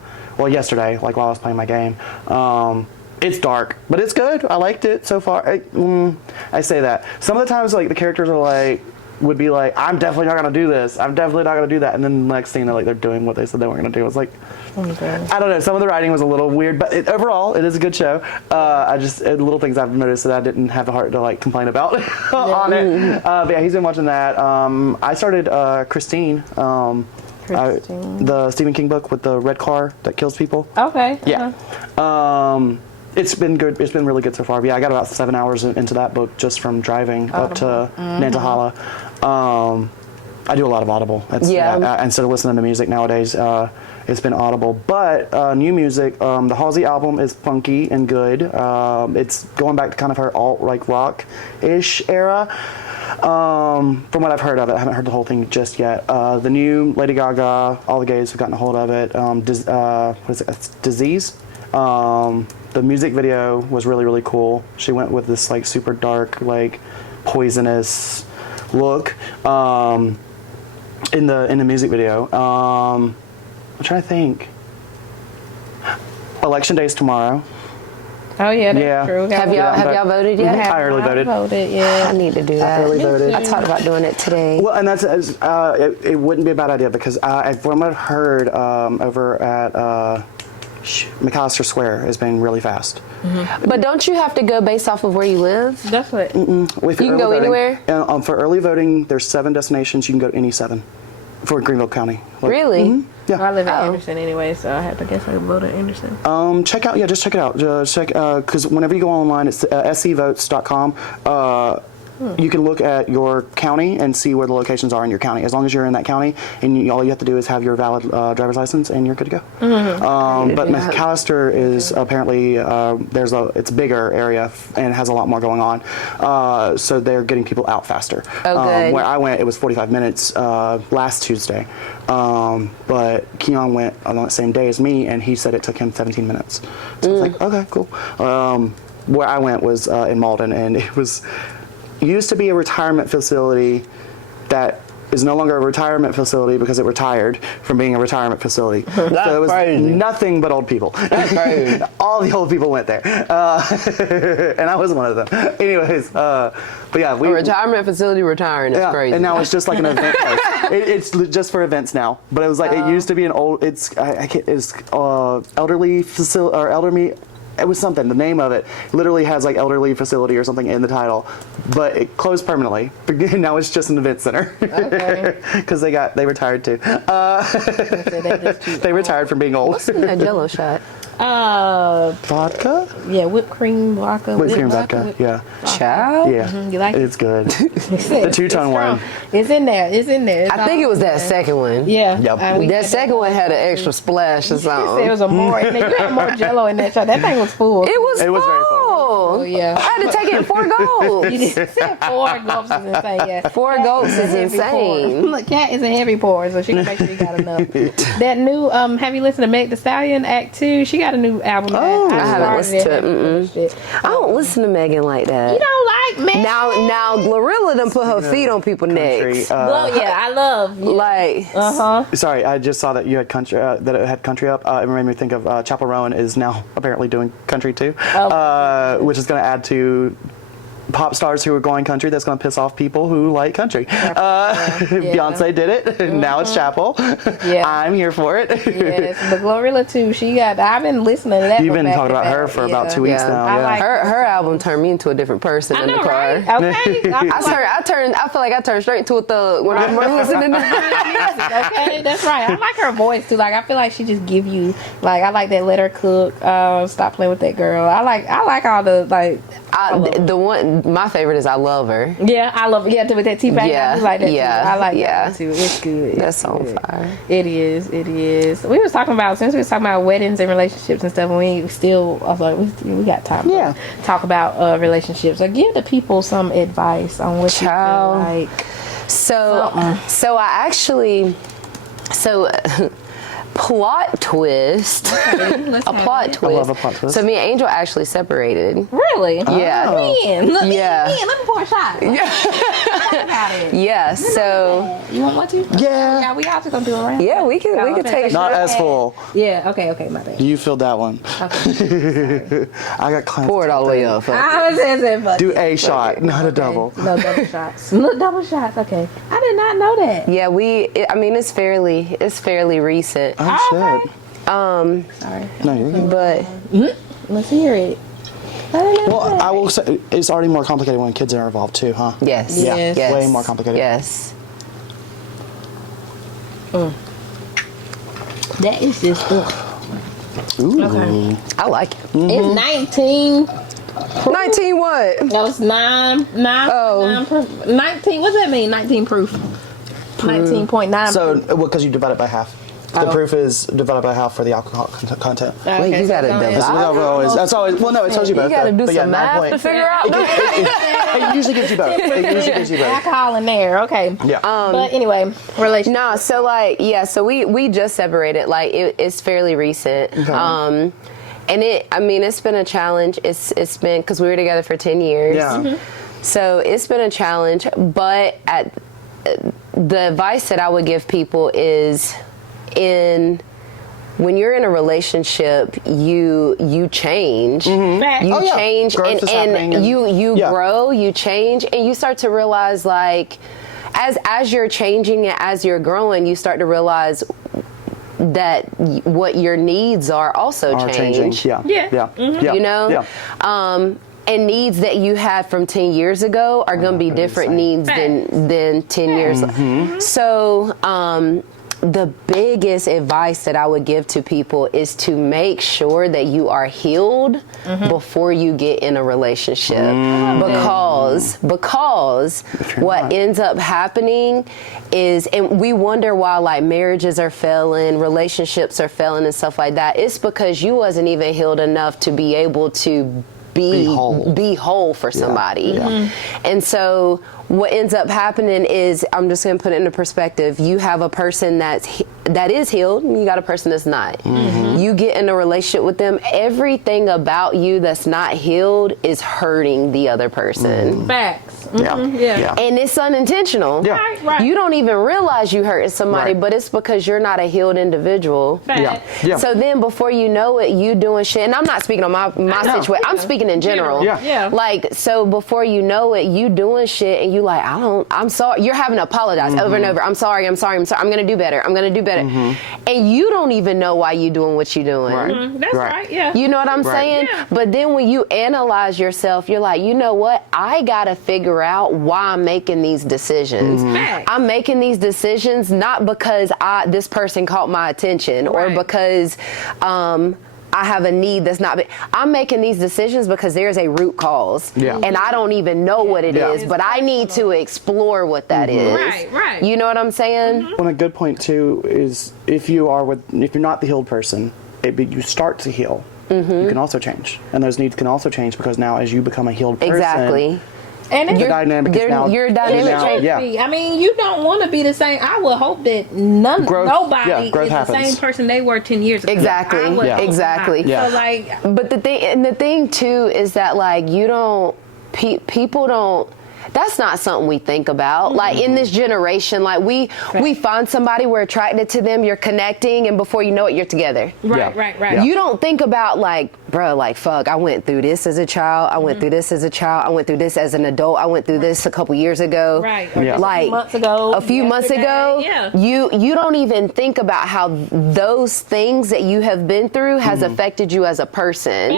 yesterday, like while I was playing my game. It's dark, but it's good. I liked it so far. I say that. Some of the times, like the characters would be like, I'm definitely not gonna do this. I'm definitely not gonna do that. And then the next thing they're doing what they said they weren't gonna do. It's like, I don't know. Some of the writing was a little weird, but overall, it is a good show. Little things I've noticed that I didn't have the heart to like complain about on it. But yeah, he's been watching that. I started Christine. The Stephen King book with the red car that kills people. Okay. Yeah. It's been good. It's been really good so far. But yeah, I got about 7 hours into that book just from driving up to Nantahala. I do a lot of Audible. Instead of listening to music nowadays, it's been Audible. But new music, the Halsey album is funky and good. It's going back to kind of her alt rock-ish era. From what I've heard of it, I haven't heard the whole thing just yet. The new Lady Gaga, all the gays have gotten a hold of it. What is it? It's Disease. The music video was really, really cool. She went with this like super dark, like poisonous look in the music video. I'm trying to think. Election day is tomorrow. Oh yeah, that's true. Have y'all voted yet? I early voted. I need to do that. I early voted. I thought about doing it today. Well, and that's it wouldn't be a bad idea because from what I've heard over at McAllister Square has been really fast. But don't you have to go based off of where you live? That's what. You can go anywhere? For early voting, there's 7 destinations. You can go to any 7 for Greenville County. Really? Yeah. Well, I live in Anderson anyway, so I guess I can vote in Anderson. Check out, just check it out. Check because whenever you go online, it's scvotes.com. You can look at your county and see where the locations are in your county. As long as you're in that county, and all you have to do is have your valid driver's license, and you're good to go. But McAllister is apparently it's a bigger area and has a lot more going on, so they're getting people out faster. Good. Where I went, it was 45 minutes last Tuesday, but Keon went on the same day as me, and he said it took him 17 minutes. So I was like, okay, cool. Where I went was in Malden, and it was. Used to be a retirement facility that is no longer a retirement facility because it retired from being a retirement facility. So it was nothing but old people. All the old people went there. And I was one of them. Anyways, but yeah. A retirement facility retiring is crazy. And now it's just like an event place. It's just for events now. But it was like, it used to be an old, it's elderly facility, or elderly. It was something. The name of it literally has like elderly facility or something in the title, but it closed permanently. Now it's just an event center. Okay. Because they retired too. They retired from being old. What's in that Jello shot? Vodka? Yeah, whipped cream vodka. Whipped cream vodka. Yeah. Child? Yeah. You like it? It's good. The two-tone one. It's in there. It's I think it was that second one. Yeah. Yep. That second one had an extra splash or something. It was a more. You had more Jello in that shot. That thing was full. It was very full. Oh yeah. I had to take it in 4 gulps. You said 4 gulps is insane. Yeah. 4 gulps is insane. Look, Kat is a heavy pour, so she can make sure you got enough. That new have you listened to Meg Thee Stallion Act 2? She got a new album. Oh, I haven't listened to it. I don't listen to Megan like that. You don't like Megan? Now Glorilla done put her feet on people's necks. Well, yeah, I love like. Sorry, I just saw that you had country. That it had country up. It made me think of Chapel Rowan is now apparently doing country too, which is going to add to pop stars who are going country. That's going to piss off people who like country. Beyonce did it. Now it's Chapel. Yeah. I'm here for it. Yes, but Glorilla too. I've been listening to that. You've been talking about her for about 2 weeks now. I like her album turned me into a different person in the car. Right? Okay. I feel like I turned straight into a thug when I'm listening to her. Okay, that's right. I like her voice too. Like I feel like she just give you like I like that Let Her Cook. Stop Playing With That Girl. I like all the like. My favorite is I Love Her. Yeah, I love it. Yeah, with that T-Pain. Yeah, I like that too. I like that one too. It's good. That's on fire. It is. We was talking about weddings and relationships and stuff, and we got time to talk about relationships. So give the people some advice on what you feel like. So I actually plot twist. A plot twist. I love a plot twist. So me and Angel actually separated. Really? Yeah. Man, let me pour a shot. Yeah. Talk about it. Yeah. So you want one too? Yeah. Yeah, we also gonna do a round. Yeah, we can take a shot. Not as full. Yeah. Okay. My bad. You filled that one. Okay. I got clients. Pour it all the way up. I was saying, do a shot, not a double. No double shots. No double shots. Okay. I did not know that. Yeah, it's fairly recent. Oh shit. Sorry. No, you're good. But let's hear it. Well, I will say it's already more complicated when kids are involved too, huh? yes. Yeah. Yes. Way more complicated. Yes. That is just Ooh. Okay. I like it. It's 19. 19 what? That was 9 proof. 19. What's that mean? 19 proof. 19.9. So, because you divide it by half. The proof is divided by half for the alcohol content. Okay, wait, you got to That's always. Well, no, it tells you both. You got to do some math to figure out. It usually gives you both. It usually gives you both. Alcohol in there, okay. Yeah. But anyway, relationship. No, so like, yeah, so we just separated. Like, it's fairly recent. Okay. And it's been a challenge. It's been, because we were together for 10 years. Yeah. So it's been a challenge. But the advice that I would give people is, when you're in a relationship, you change. Mm-hmm. You change, and you grow, you change, and you start to realize, like, as you're changing and as you're growing, you start to realize that what your needs are also changing. Yeah. Mm-hmm. You know? Yeah. And needs that you had from 10 years ago are going to be different needs than 10 years. Mm-hmm. So, the biggest advice that I would give to people is to make sure that you are healed before you get in a relationship. Because what ends up happening is, and we wonder why, like, marriages are failing, relationships are failing and stuff like that. It's because you wasn't even healed enough to be able to be whole for somebody. And so what ends up happening is, I'm just going to put it into perspective. You have a person that is healed, and you got a person that's not. You get in a relationship with them, everything about you that's not healed is hurting the other person. Facts. Yeah. And it's unintentional. Yeah. Right. You don't even realize you hurting somebody, but it's because you're not a healed individual. Yeah. So then before you know it, you doing shit, and I'm not speaking on my situation, I'm speaking in general. Yeah. Like, so before you know it, you doing shit, and you like, I'm sorry. You're having to apologize over and over. I'm sorry. I'm going to do better. And you don't even know why you doing what you doing. That's right. Yeah. You know what I'm saying? Yeah. But then when you analyze yourself, you're like, you know what? I got to figure out why I'm making these decisions. I'm making these decisions not because this person caught my attention or because I have a need that's not. I'm making these decisions because there's a root cause, and I don't even know what it is, but I need to explore what that is. Right. You know what I'm saying? One a good point too is if you're not the healed person, you start to heal. You can also change, and those needs can also change because now as you become a healed person, exactly. And your dynamic is now, your dynamic change. Yeah. I mean, you don't want to be the same. I would hope that nobody is the same person they were 10 years ago. Exactly. Exactly. So like, but the thing too is that, like, people don't. That's not something we think about. Like, in this generation, like, we find somebody, we're attracted to them, you're connecting, and before you know it, you're together. Right. You don't think about, like, bro, like, fuck, I went through this as a child, I went through this as a child, I went through this as an adult, I went through this a couple years ago. Right. Like, a few months ago. Yeah. You don't even think about how those things that you have been through has affected you as a person.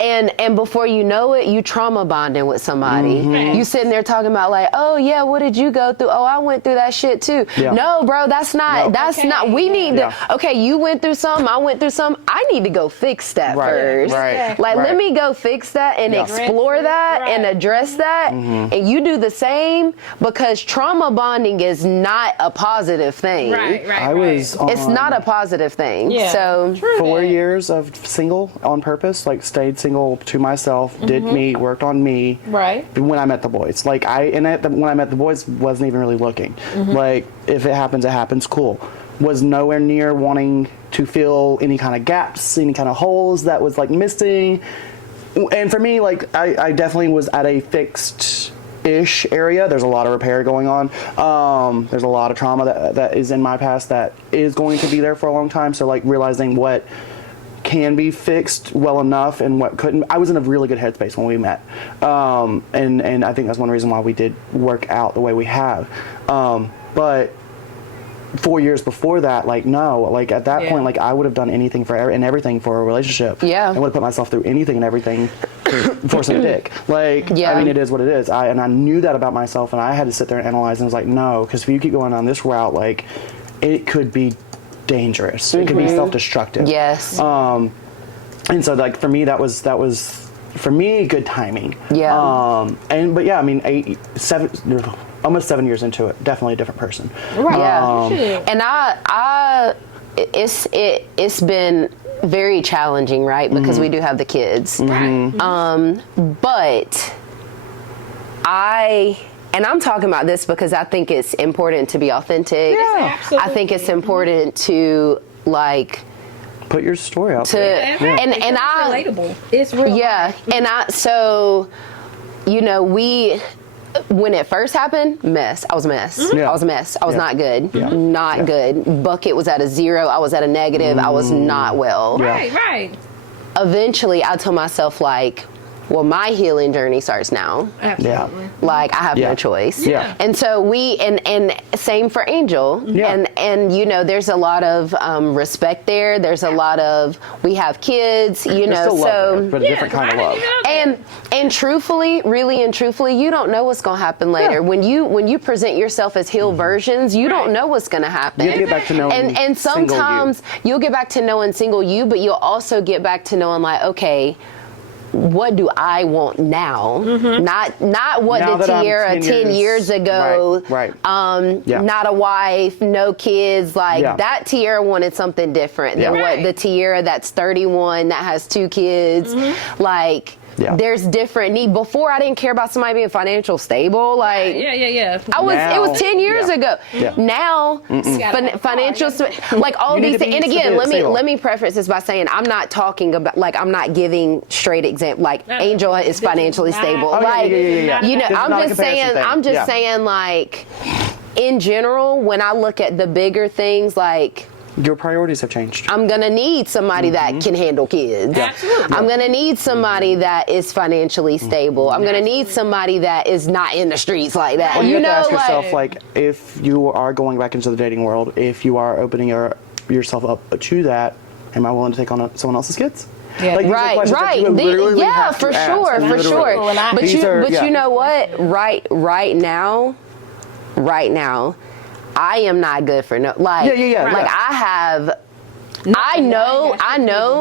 And before you know it, you trauma bonding with somebody. You sitting there talking about, like, oh yeah, what did you go through? Oh, I went through that shit too. No, bro, that's not we need to, okay, you went through something, I went through something, I need to go fix that first. Let me go fix that and explore that and address that, and you do the same, because trauma bonding is not a positive thing. It's not a positive thing. So 4 years of single on purpose, like stayed single to myself, did me, worked on me. When I met the boys, like when I met the boys, wasn't even really looking. Like, if it happens, cool. Was nowhere near wanting to fill any kind of gaps, any kind of holes that was, like, missing. And for me, like, I definitely was at a fixed-ish area. There's a lot of repair going on. There's a lot of trauma that is in my past that is going to be there for a long time. So, like, realizing what can be fixed well enough and what couldn't. I was in a really good headspace when we met. And I think that's one reason why we did work out the way we have. But 4 years before that, like, no, like, at that point, like, I would have done anything and everything for a relationship. I would have put myself through anything and everything for some dick. Like, I mean, it is what it is. And I knew that about myself, and I had to sit there and analyze, and was like, no, because if you keep going on this route, like, it could be dangerous. It could be self-destructive. And so, like, for me, that was for me, good timing. But yeah, I mean, almost 7 years into it, definitely a different person. And it's been very challenging, right? Because we do have the kids. But and I'm talking about this because I think it's important to be authentic. Yeah, I think it's important to like put your story out there. And it's relatable. It's real. Yeah, and so you know, when it first happened, I was a mess. I was a mess. I was not good. Not good. Bucket was at a 0. I was at a negative. I was not well. Right. Eventually, I told myself, like, well, my healing journey starts now. Absolutely. Like, I have no choice. And so and same for Angel. And you know, there's a lot of respect there. There's a lot of, we have kids, you know, still so love there, but a different kind of love. And truthfully, you don't know what's going to happen later. When you present yourself as healed versions, you don't know what's going to happen. You get back to knowing and sometimes you'll get back to knowing single you, but you'll also get back to knowing, like, okay, what do I want now? Not what now did Tiara 10 years ago. Not a wife, no kids. Like that Tiara wanted something different than what the Tiara that's 31 that has 2 kids. Like. There's different need. Before, I didn't care about somebody being financially stable. Like, it was 10 years ago. Now, financial, like all these things. And again, let me preface this by saying I'm not talking about, like, I'm not giving straight example. Like, Angel is financially stable. Like, you know, I'm just saying, like, in general, when I look at the bigger things, like, your priorities have changed. I'm going to need somebody that can handle kids. Absolutely. I'm going to need somebody that is financially stable. I'm going to need somebody that is not in the streets like that. Well, you have to ask yourself, like, if you are going back into the dating world, if you are opening yourself up to that, am I willing to take on someone else's kids? Like, right. For sure. But you know what? Right now, I am not good for Like I know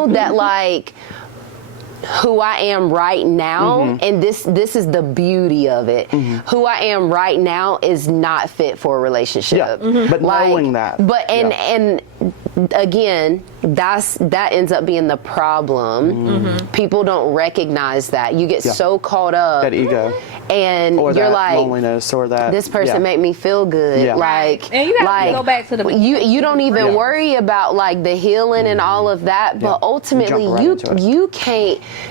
that, like, who I am right now, and this is the beauty of it. Who I am right now is not fit for a relationship. But like, knowing that. But and again, that ends up being the problem. People don't recognize that. You get so caught up that ego. And or you're that like, loneliness, or that this person made me feel good. Like, and you have to go back to the you don't even worry about, like, the healing and all of that. But ultimately,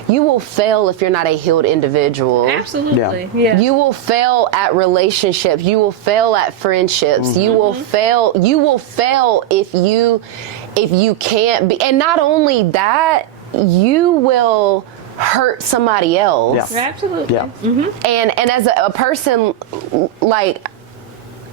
you will fail if you're not a healed individual. Absolutely. You will fail at relationships. You will fail at friendships. You will fail. You will fail if you can't be. And not only that, you will hurt somebody else. Absolutely. And as a person, like,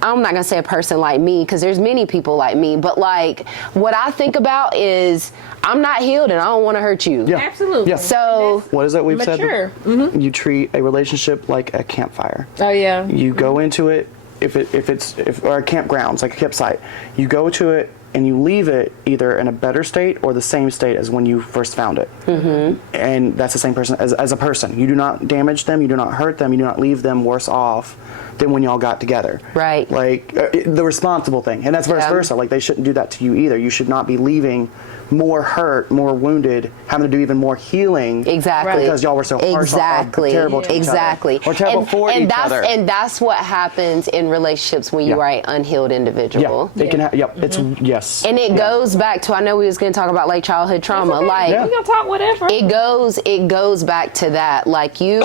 I'm not gonna say a person like me, because there's many people like me, but, like, what I think about is I'm not healed and I don't want to hurt you. Absolutely. So what is it we've mature. said? You treat a relationship like a campfire. You go into it, if or campgrounds, like a campsite, you go to it and you leave it either in a better state or the same state as when you first found it. And that's the same person as a person. You do not damage them, you do not hurt them, you do not leave them worse off than when y'all got together. Like, the responsible thing. And that's vice versa. Like, they shouldn't do that to you either. You should not be leaving more hurt, more wounded, having to do even more healing. Because y'all were so harsh, terrible to each other. Or terrible for each other. And that's what happens in relationships when you are an unhealed individual. It can it's And it goes back to, I know we was going to talk about, like, childhood trauma. Like, we're going to talk whatever. It goes back to that. Like, you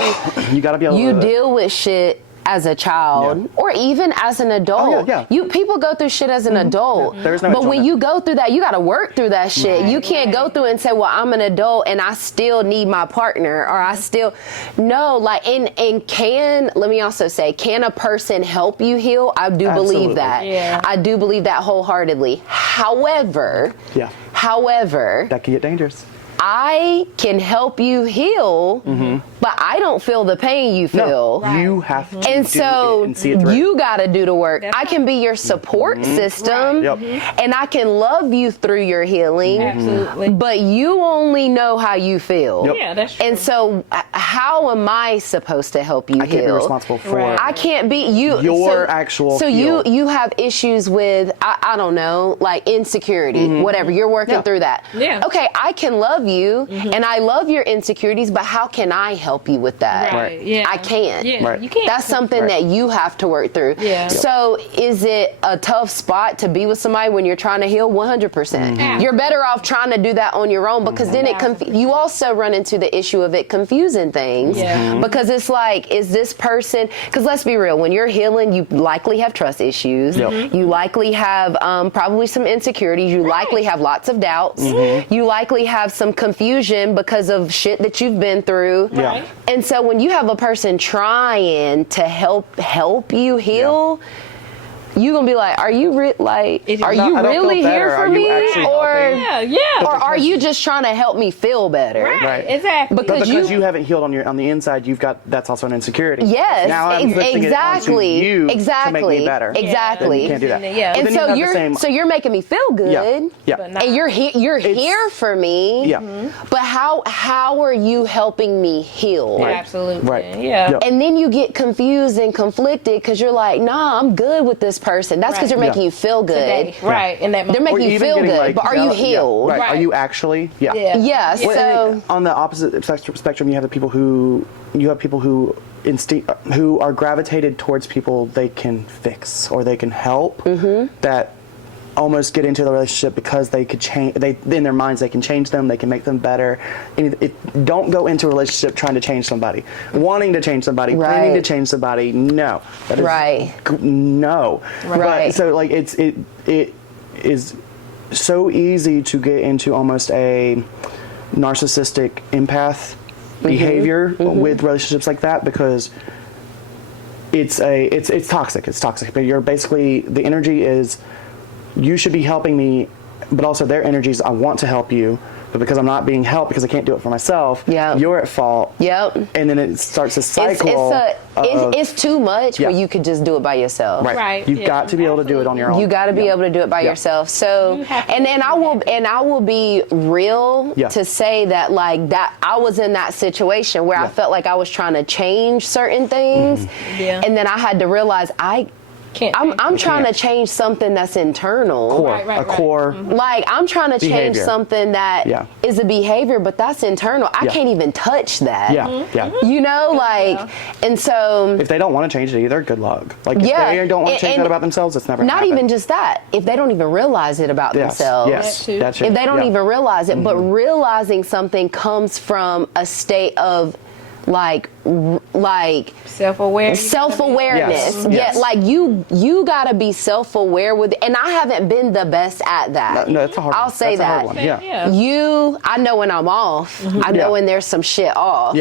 gotta be able to deal with shit as a child or even as an adult. People go through shit as an adult. But when you go through that, you got to work through that shit. You can't go through and say, well, I'm an adult and I still need my partner, or I still like, and let me also say, can a person help you heal? I do believe that. I do believe that wholeheartedly. However, that can get dangerous. I can help you heal, but I don't feel the pain you feel. No, you have to and so and see it through. You got to do the work. I can be your support system, and I can love you through your healing. Absolutely. But you only know how you feel. Yeah, that's true. And so, how am I supposed to help you heal? I can't be responsible for. I can't be you. Your actual. So you have issues with I don't know, like insecurity, whatever. You're working through that. Yeah. Okay, I can love you, and I love your insecurities, but how can I help you with that? Right. Yeah. I can't. Yeah. Right. You can't. That's something that you have to work through. Yeah. So is it a tough spot to be with somebody when you're trying to heal? 100%. You're better off trying to do that on your own, because then you also run into the issue of it confusing things. Yeah. Because it's like, is this person, because let's be real, when you're healing, you likely have trust issues. You likely have probably some insecurities. You likely have lots of doubts. You likely have some confusion because of shit that you've been through. Right. And so when you have a person trying to help you heal, you gonna be like, are you really here for me, or are you just trying to help me feel better? Right. Exactly. Because you haven't healed on the inside, that's also an insecurity. Yes. Now I'm pushing it onto you to make me better. Exactly. You can't do that. Yeah. And so you're making me feel good. Yeah. And you're here for me. Yeah. But how are you helping me heal? Right. Absolutely. Right. Yeah. Yep. And then you get confused and conflicted because you're like, nah, I'm good with this person. That's because they're making you feel good. Today. Right. In that moment. They're making you feel good, but are you healed? Right. Are you actually? Yeah. Yeah. So on the opposite spectrum, you have people who are gravitated towards people they can fix or they can help, that almost get into the relationship because they could change. In their minds they can change them. They can make them better. Don't go into a relationship trying to change somebody, wanting to change somebody, planning to change somebody. No, that is no. Right. But, so like it is so easy to get into almost a narcissistic empath behavior with relationships like that, because it's toxic. It's toxic. But you're basically, the energy is, you should be helping me, but also their energy is, I want to help you, but because I'm not being helped because I can't do it for myself, you're at fault. Yep. And then it starts a cycle. It's too much where you could just do it by yourself. Right. You've got to be able to do it on your own. You got to be able to do it by yourself. So, and I will be real to say that, like, that I was in that situation where I felt like I was trying to change certain things, and then I had to realize I'm trying to change something that's internal. Core. Like, I'm trying to change something that is a behavior, but that's internal. I can't even touch that. You know, like, and so. If they don't want to change it either, good luck. Like, if they don't want to change that about themselves, it's never not happen. Even just that. If they don't even realize it about themselves. Yes, that's true. If they don't even realize it, but realizing something comes from a state of like self-awareness. Yes. Like you gotta be self-aware with, and I haven't been the best at that. No, that's a hard one. I'll say that. I know when I'm off. I know when there's some shit off.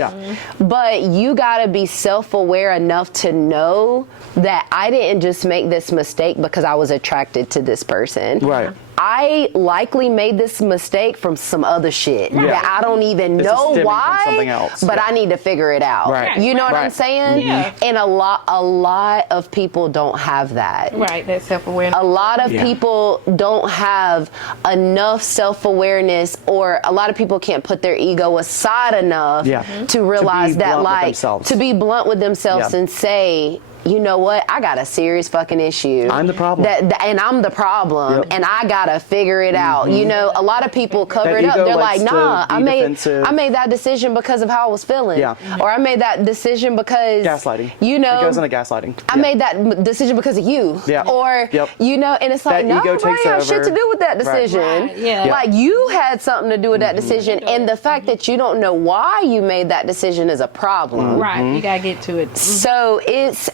But you gotta be self-aware enough to know that I didn't just make this mistake because I was attracted to this person. Right. I likely made this mistake from some other shit that I don't even know why, but I need to figure it out. Right. You know what I'm saying? Yeah. And a lot of people don't have that. Right, that self-awareness. A lot of people don't have enough self-awareness, or a lot of people can't put their ego aside enough to realize to be blunt with themselves and say, you know what? I got a serious fucking issue. I'm the problem. And I'm the problem, and I gotta figure it out. You know, a lot of people cover it up. They're like, nah, I made that decision because of how I was feeling. Or I made that decision because gaslighting. You know, it goes into gaslighting. I made that decision because of you. Or you know, and it's like, no, Brian had shit to do with that decision. Like, you had something to do with that decision, and the fact that you don't know why you made that decision is a problem. Right, you gotta get to it. So it's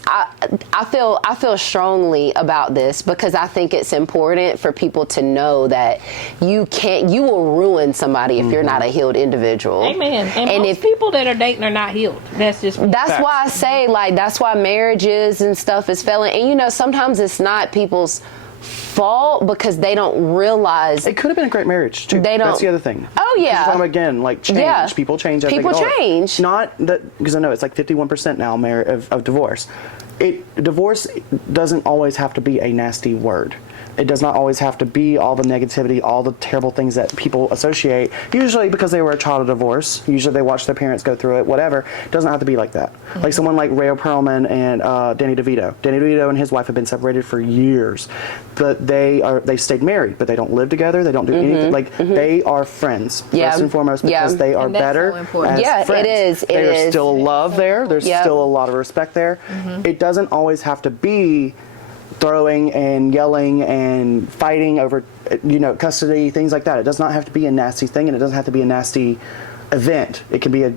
I feel strongly about this, because I think it's important for people to know that you will ruin somebody if you're not a healed individual. Amen. And most people that are dating are not healed. That's why I say, like, that's why marriages and stuff is failing. And you know, sometimes it's not people's fault because they don't realize it could have been a great marriage too. They don't. That's the other thing. Oh yeah. You're talking about, again, like change. Yeah. People change. As People they get change. Older. Not that, because I know it's like 51% now of divorce. Divorce doesn't always have to be a nasty word. It does not always have to be all the negativity, all the terrible things that people associate, usually because they were a child of divorce. Usually they watched their parents go through it, whatever. It doesn't have to be like that. Mm-hmm. Like someone like Rayo Perlman and Danny DeVito. Danny DeVito and his wife have been separated for years, but they stayed married, but they don't live together. They don't do anything. Like, they are friends, first and foremost, because they are better as friends. It is. There's still love there. There's still a lot of respect there. Mm-hmm. It doesn't always have to be throwing and yelling and fighting over, custody, things like that. It does not have to be a nasty thing, and it doesn't have to be a nasty event. It can be a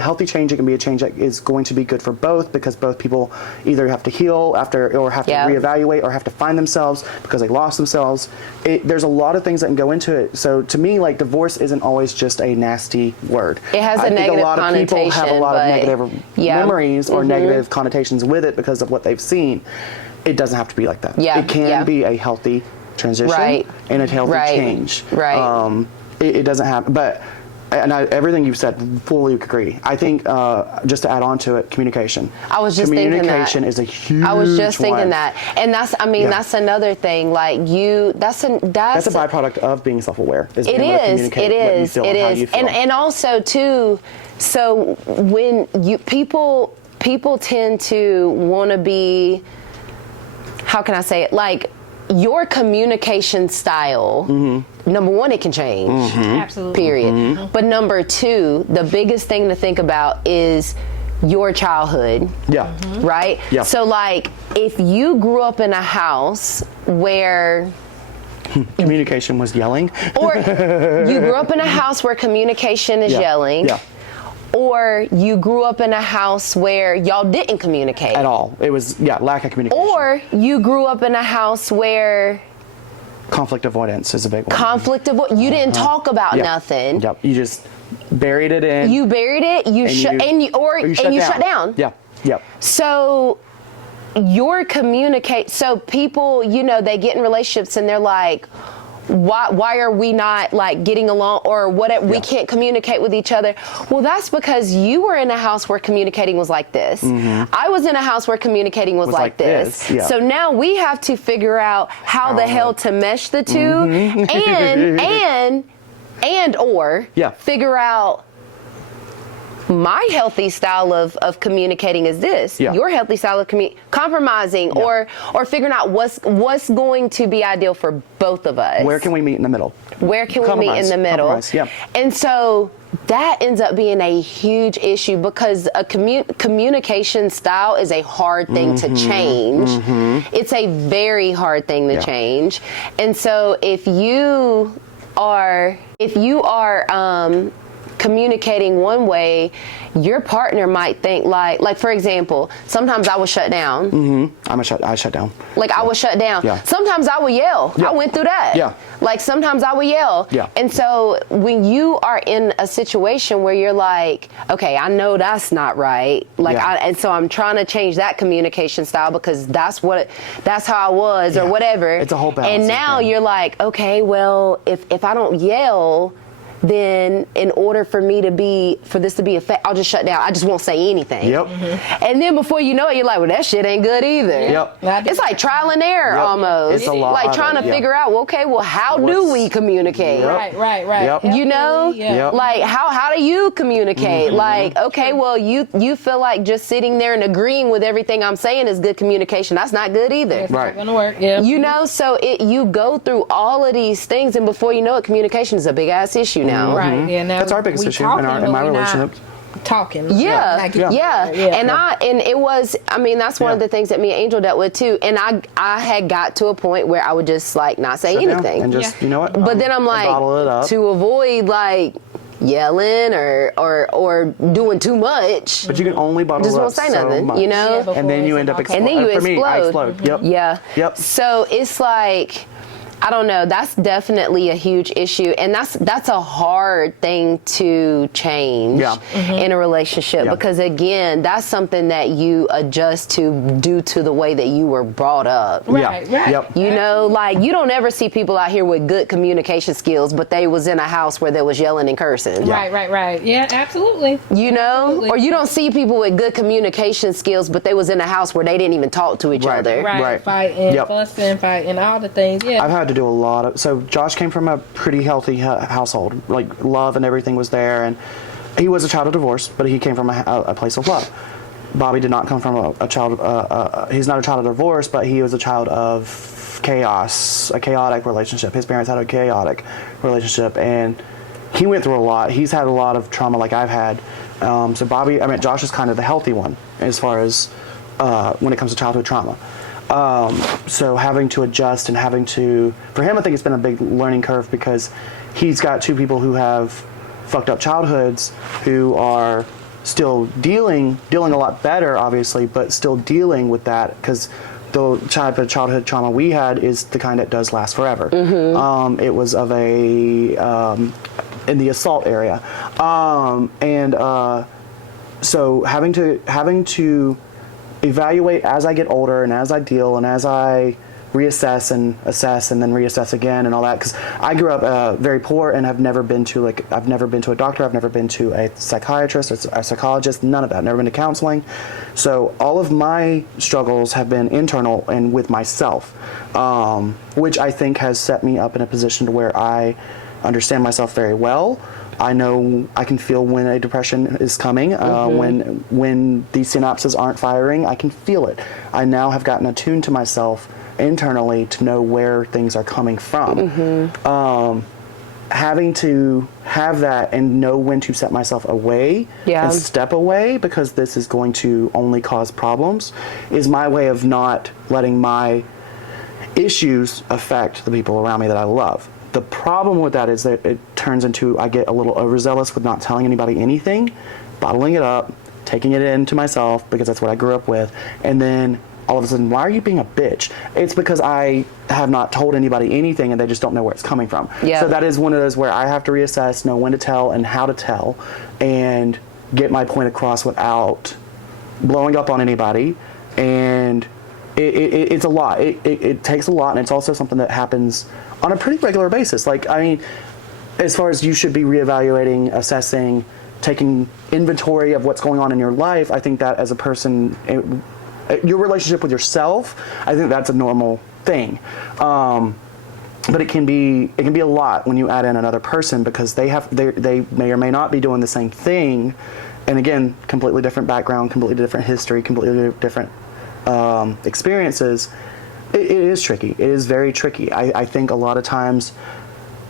healthy change. It can be a change that is going to be good for both, because both people either have to heal after, or have to reevaluate, or have to find themselves because they lost themselves. There's a lot of things that can go into it. So to me, like, divorce isn't always just a nasty word. It has a negative connotation. I think a lot of people have a lot of negative memories or negative connotations with it because of what they've seen. It doesn't have to be like that. Yeah. It can be a healthy transition and a healthy change. Right. It doesn't have, but, and everything you've said, fully agree. I think, just to add on to it, communication. I was just thinking that. Communication is a huge one. I was just thinking that. And that's, that's another thing. Like, that's a byproduct of being self-aware. It is. And also, too, so when people tend to want to be, how can I say it? Like, your communication style, number one, it can change. Absolutely. Period. But number two, the biggest thing to think about is your childhood. Yeah. Right? Yeah. So, like, if you grew up in a house where communication was yelling, or you grew up in a house where communication is yelling. Yeah. Or you grew up in a house where y'all didn't communicate at all. It was lack of communication. Or you grew up in a house where conflict avoidance is a big one. You didn't talk about nothing. Yep. You just buried it in. You buried it. You shut down. Yeah. Yep. So so people, they get in relationships and they're like, why are we not, like, getting along, or whatever? We can't communicate with each other. Well, that's because you were in a house where communicating was like this. I was in a house where communicating was like this. Yeah. So now we have to figure out how the hell to mesh the two, and figure out, my healthy style of communicating is this. Yeah. Your healthy style of compromising, or figuring out what's going to be ideal for both of us. Where can we meet in the middle? Yeah. And so that ends up being a huge issue, because a communication style is a hard thing to change. It's a very hard thing to change. And so if you are communicating one way, your partner might think like for example, sometimes I would shut down. I shut down. Like, I would shut down. Yeah. Sometimes I would yell. Yeah. I went through that. Yeah. Like, sometimes I would yell. Yeah. And so when you are in a situation where you're like, okay, I know that's not right. Like, and so I'm trying to change that communication style because that's how I was, or whatever. It's a whole balance. And now you're like, okay, well, if I don't yell, then in order for this to be effective, I'll just shut down. I just won't say anything. Yep. And then before you know it, you're like, well, that shit ain't good either. Yep. It's like trial and error almost. It's a lot. Like trying to figure out, well, how do we communicate? Yep. Right. Yep. You know? Yep. Like, how do you communicate? Like, okay, well, you feel like just sitting there and agreeing with everything I'm saying is good communication. That's not good either. It's not gonna work. Yeah. You know, so you go through all of these things, and before you know it, communication is a big ass issue now. Right. Yeah. Now that's our biggest issue in my relationship. Talking. Yeah. And it was, that's one of the things that me and Angel dealt with too. And I had got to a point where I would just, like, not say anything. And just, you know what? But then I'm like, to avoid, like, yelling or doing too much. But you can only bottle just up won't say nothing, much. you know? And then you end up exploding. And then you explode. For me, I explode. Yep. Yeah. Yep. So it's like, I don't know. That's definitely a huge issue, and that's a hard thing to change in a relationship because again, that's something that you adjust to due to the way that you were brought up. Right. Yep. You know, like you don't ever see people out here with good communication skills, but they was in a house where there was yelling and cursing. Right. Yeah, absolutely. You know, absolutely. Or you don't see people with good communication skills, but they was in a house where they didn't even talk to each other. Right. Fighting, fussing, fighting, all the things. Yeah. I've had to do a lot of. So Josh came from a pretty healthy household. Like love and everything was there, and he was a child of divorce, but he came from a place of love. Bobby did not come from a child. He's not a child of divorce, but he was a child of chaos, a chaotic relationship. His parents had a chaotic relationship, and he went through a lot. He's had a lot of trauma, like I've had. So Josh is kind of the healthy one as far as when it comes to childhood trauma. So having to adjust and for him, I think it's been a big learning curve because he's got two people who have fucked up childhoods who are still dealing a lot better, obviously, but still dealing with that because the type of childhood trauma we had is the kind that does last forever. It was of in the assault area, so having to evaluate as I get older and as I deal and as I reassess and assess and then reassess again and all that, because I grew up very poor and I've never been to a doctor, I've never been to a psychiatrist or a psychologist, none of that, never been to counseling. So all of my struggles have been internal and with myself, which I think has set me up in a position to where I understand myself very well. I know I can feel when a depression is coming, when these synapses aren't firing, I can feel it. I now have gotten attuned to myself internally to know where things are coming from. Having to have that and know when to set myself away and step away because this is going to only cause problems is my way of not letting my issues affect the people around me that I love. The problem with that is that it turns into I get a little overzealous with not telling anybody anything, bottling it up, taking it into myself because that's what I grew up with, and then all of a sudden, why are you being a bitch? It's because I have not told anybody anything and they just don't know where it's coming from. So that is one of those where I have to reassess, know when to tell and how to tell, and get my point across without blowing up on anybody. And it's a lot. It takes a lot, and it's also something that happens on a pretty regular basis. Like, I mean, as far as you should be reevaluating, assessing, taking inventory of what's going on in your life, I think that as a person, your relationship with yourself, I think that's a normal thing. But it can be a lot when you add in another person because they may or may not be doing the same thing. And again, completely different background, completely different history, completely different experiences. It is tricky. It is very tricky. I think a lot of times,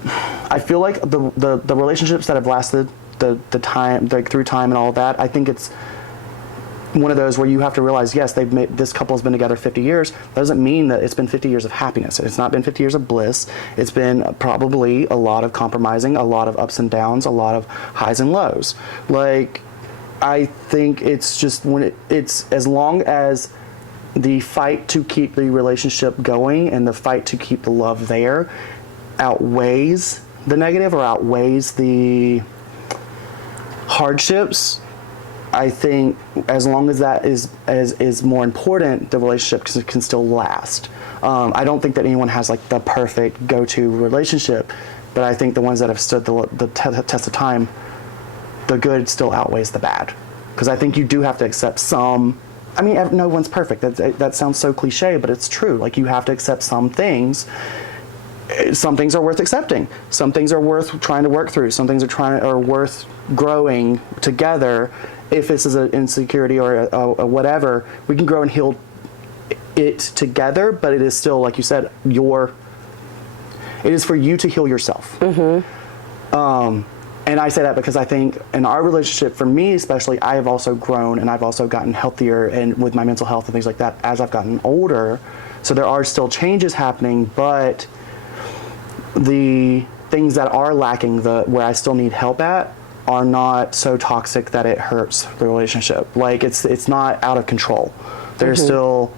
I feel like the relationships that have lasted the time, like through time and all of that, I think it's one of those where you have to realize, yes, this couple has been together 50 years. That doesn't mean that it's been 50 years of happiness. It's not been 50 years of bliss. It's been probably a lot of compromising, a lot of ups and downs, a lot of highs and lows. Like, I think it's just it's as long as the fight to keep the relationship going and the fight to keep the love there outweighs the negative or outweighs the hardships, I think as long as that is more important, the relationship can still last. I don't think that anyone has like the perfect go-to relationship, but I think the ones that have stood the test of time, the good still outweighs the bad. Because I think you do have to accept some. I mean, no one's perfect. That sounds so cliche, but it's true. Like, you have to accept some things. Some things are worth accepting. Some things are worth trying to work through. Some things are worth growing together. If this is an insecurity or a whatever, we can grow and heal it together. But it is still, like you said, it is for you to heal yourself. And I say that because I think in our relationship, for me especially, I have also grown and I've also gotten healthier and with my mental health and things like that as I've gotten older. So there are still changes happening, but the things that are lacking, where I still need help at, are not so toxic that it hurts the relationship. Like, it's not out of control. There's still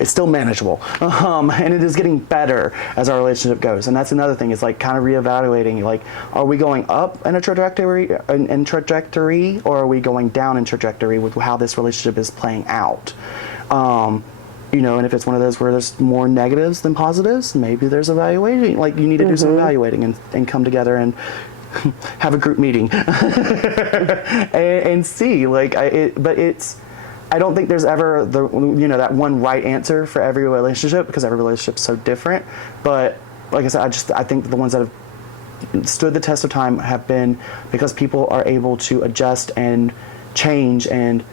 it's still manageable, and it is getting better as our relationship goes. And that's another thing, is like kind of reevaluating, like, are we going up in a trajectory, or are we going down in trajectory with how this relationship is playing out? You know, and if it's one of those where there's more negatives than positives, maybe there's evaluating. Like, you need to do some evaluating and come together and have a group meeting and see. Like, I don't think there's ever that one right answer for every relationship, because every relationship's so different. But like I said, I think the ones that have stood the test of time have been because people are able to adjust and change and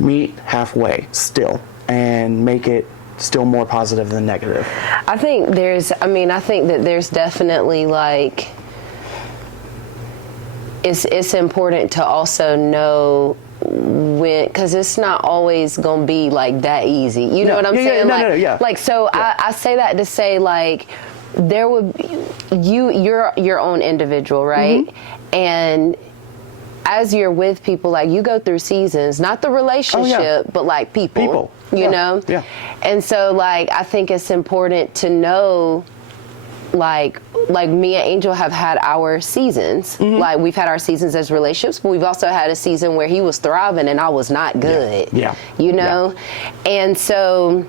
meet halfway still, and make it still more positive than negative. I think that there's definitely, like, it's important to also know when, because it's not always gonna be like that easy. You know what I'm saying? I say that to say, like, there would be, you're your own individual, right? And as you're with people, like, you go through seasons, not the relationship, but like people. You know? Yeah. And so, like, I think it's important to know, like me and Angel have had our seasons. Like, we've had our seasons as relationships, but we've also had a season where he was thriving and I was not good. Yeah. You know? Yeah. And so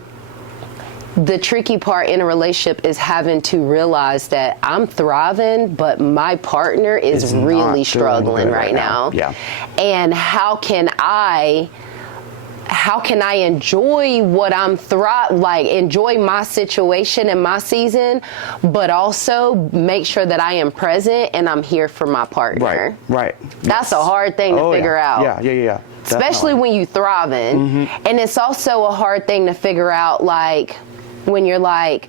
the tricky part in a relationship is having to realize that I'm thriving, but my partner is really struggling right now. Yeah. And how can I enjoy what I'm enjoy my situation and my season, but also make sure that I am present and I'm here for my partner. Right. That's a hard thing to figure out. Yeah. Especially when you thriving. And it's also a hard thing to figure out, like, when you're like,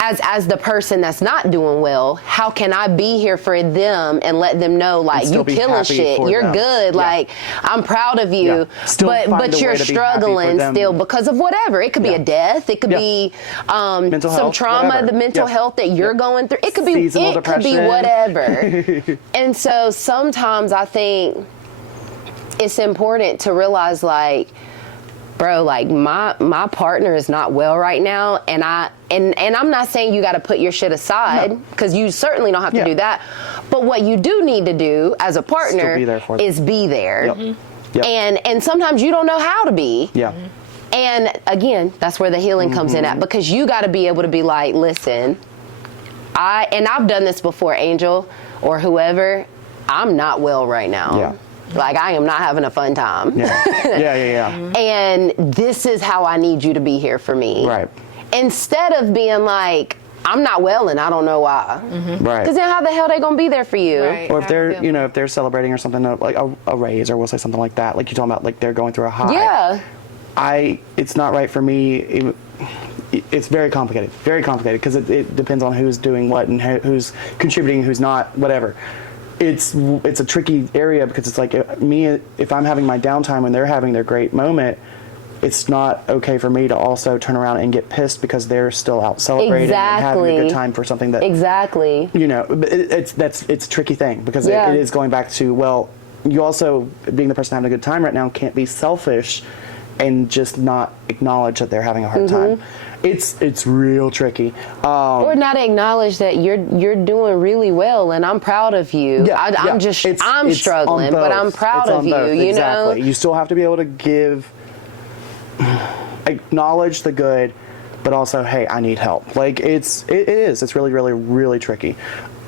as the person that's not doing well, how can I be here for them and let them know, like, you killing shit, you're good, like, I'm proud of you, but you're struggling still because of whatever. It could be a death, it could be some trauma, whatever. The mental health that you're going through. It could be seasonal depression. Could be whatever. And so sometimes I think it's important to realize, like, bro, like, my partner is not well right now, and I'm not saying you got to put your shit aside, because you certainly don't have to do that. But what you do need to do as a partner is be there. And sometimes you don't know how to be. And again, that's where the healing comes in at, because you got to be able to be like, listen, I've done this before, Angel or whoever, I'm not well right now. Like, I am not having a fun time. And this is how I need you to be here for me. Right. Instead of being like, I'm not well and I don't know why. Right. Because then how the hell they gonna be there for you? Right. Or if they're, if they're celebrating or something, like a raise, or we'll say something like that, like you're talking about, like they're going through a high. Yeah. It's not right for me. It's very complicated, because it depends on who's doing what and who's contributing, who's not, whatever. It's a tricky area, because it's like, if I'm having my downtime and they're having their great moment, it's not okay for me to also turn around and get pissed because they're still out celebrating and having a good time for something that it's a tricky thing, because it is going back to, well, you also, being the person having a good time right now, can't be selfish and just not acknowledge that they're having a hard time. It's real tricky. Or not acknowledge that you're doing really well and I'm proud of you. I'm struggling, but I'm proud of you. You know, you still have to be able to acknowledge the good, but also, hey, I need help. Like, it's really, really, really tricky.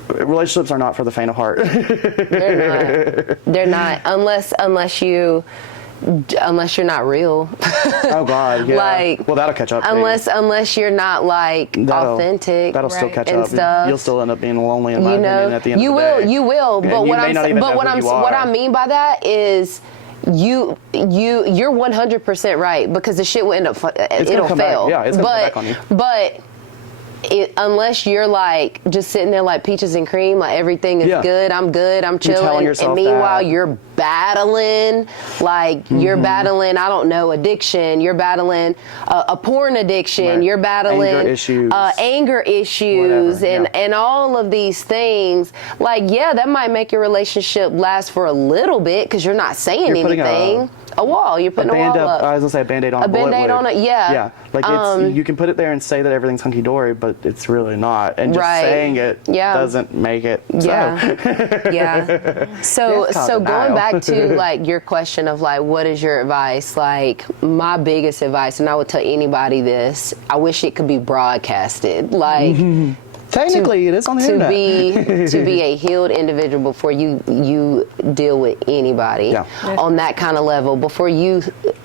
Relationships are not for the faint of heart. They're not unless you're not real. Oh God, yeah. Like, well, that'll catch up. Unless you're not like authentic. That'll still catch up. Stuff. You'll still end up being lonely, in my opinion, at the end of the day. You will. But what I mean by that is, you're 100% right, because the shit will end up it'll fail. Yeah, it's gonna come back on you. But unless you're like just sitting there like peaches and cream, like everything is good, I'm chilling, and meanwhile you're battling, like you're battling, I don't know, addiction, you're battling a porn addiction, you're battling anger issues whatever, and all of these things. Like, yeah, that might make your relationship last for a little bit because you're not saying anything. A wall. You're putting a wall up. I was gonna say a Band-Aid on a Band-Aid on it. Yeah. Yeah. Like it's you can put it there and say that everything's hunky dory, but it's really not. And just saying it doesn't make it. Yeah. So going back to like your question of like, what is your advice? Like my biggest advice, and I would tell anybody this. I wish it could be broadcasted. Like. Technically, it is on the internet. To be a healed individual before you deal with anybody on that kind of level, before you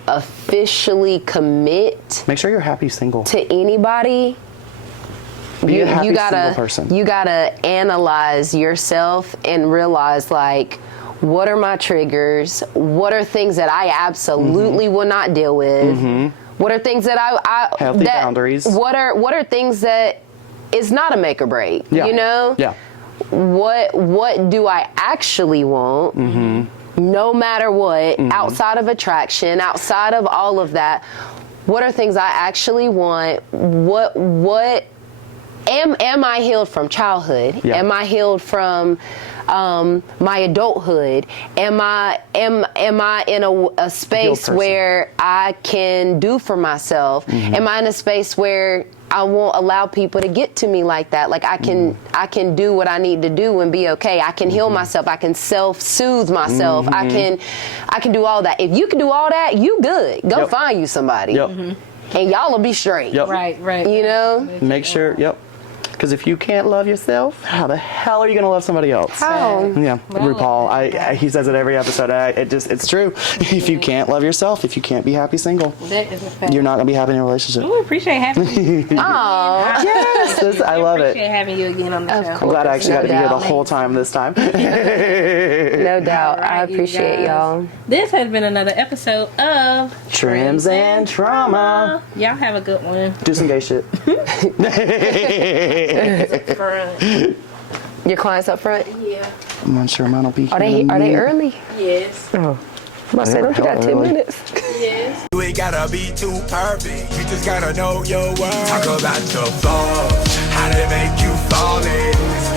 officially commit. Make sure you're happy single. To anybody. Be a happy single person. You gotta analyze yourself and realize like, what are my triggers? What are things that I absolutely will not deal with? What are things that I healthy boundaries? What are things that it's not a make or break, you know? Yeah. What do I actually want? No matter what, outside of attraction, outside of all of that, what are things I actually want? What am I healed from childhood? Yeah. Am I healed from my adulthood? Am I in a space where I can do for myself? Am I in a space where I won't allow people to get to me like that? Like I can do what I need to do and be okay. I can heal myself. I can self-soothe myself. I can do all that. If you can do all that, you good. Go find you somebody. And y'all will be straight. Right. You know? Make sure, because if you can't love yourself, how the hell are you going to love somebody else? How? Yeah, RuPaul. He says it every episode. It's true. If you can't love yourself, if you can't be happy single, that is a fact. You're not going to be happy in a relationship. We appreciate having you. Oh, yes, I love it. Appreciate having you again on the show. I'm glad I actually got to be here the whole time this time. No doubt. I appreciate y'all. This has been another episode of Trims and Trauma. Y'all have a good one. Do some gay shit. Your clients up front? Yeah. I'm not sure mine will be. Are they early? Yes. Oh. I said, don't you got 10 minutes? Yes. You ain't gotta be too perfect, you just gotta know your worth. Talk about the flaws, how they make you fall in.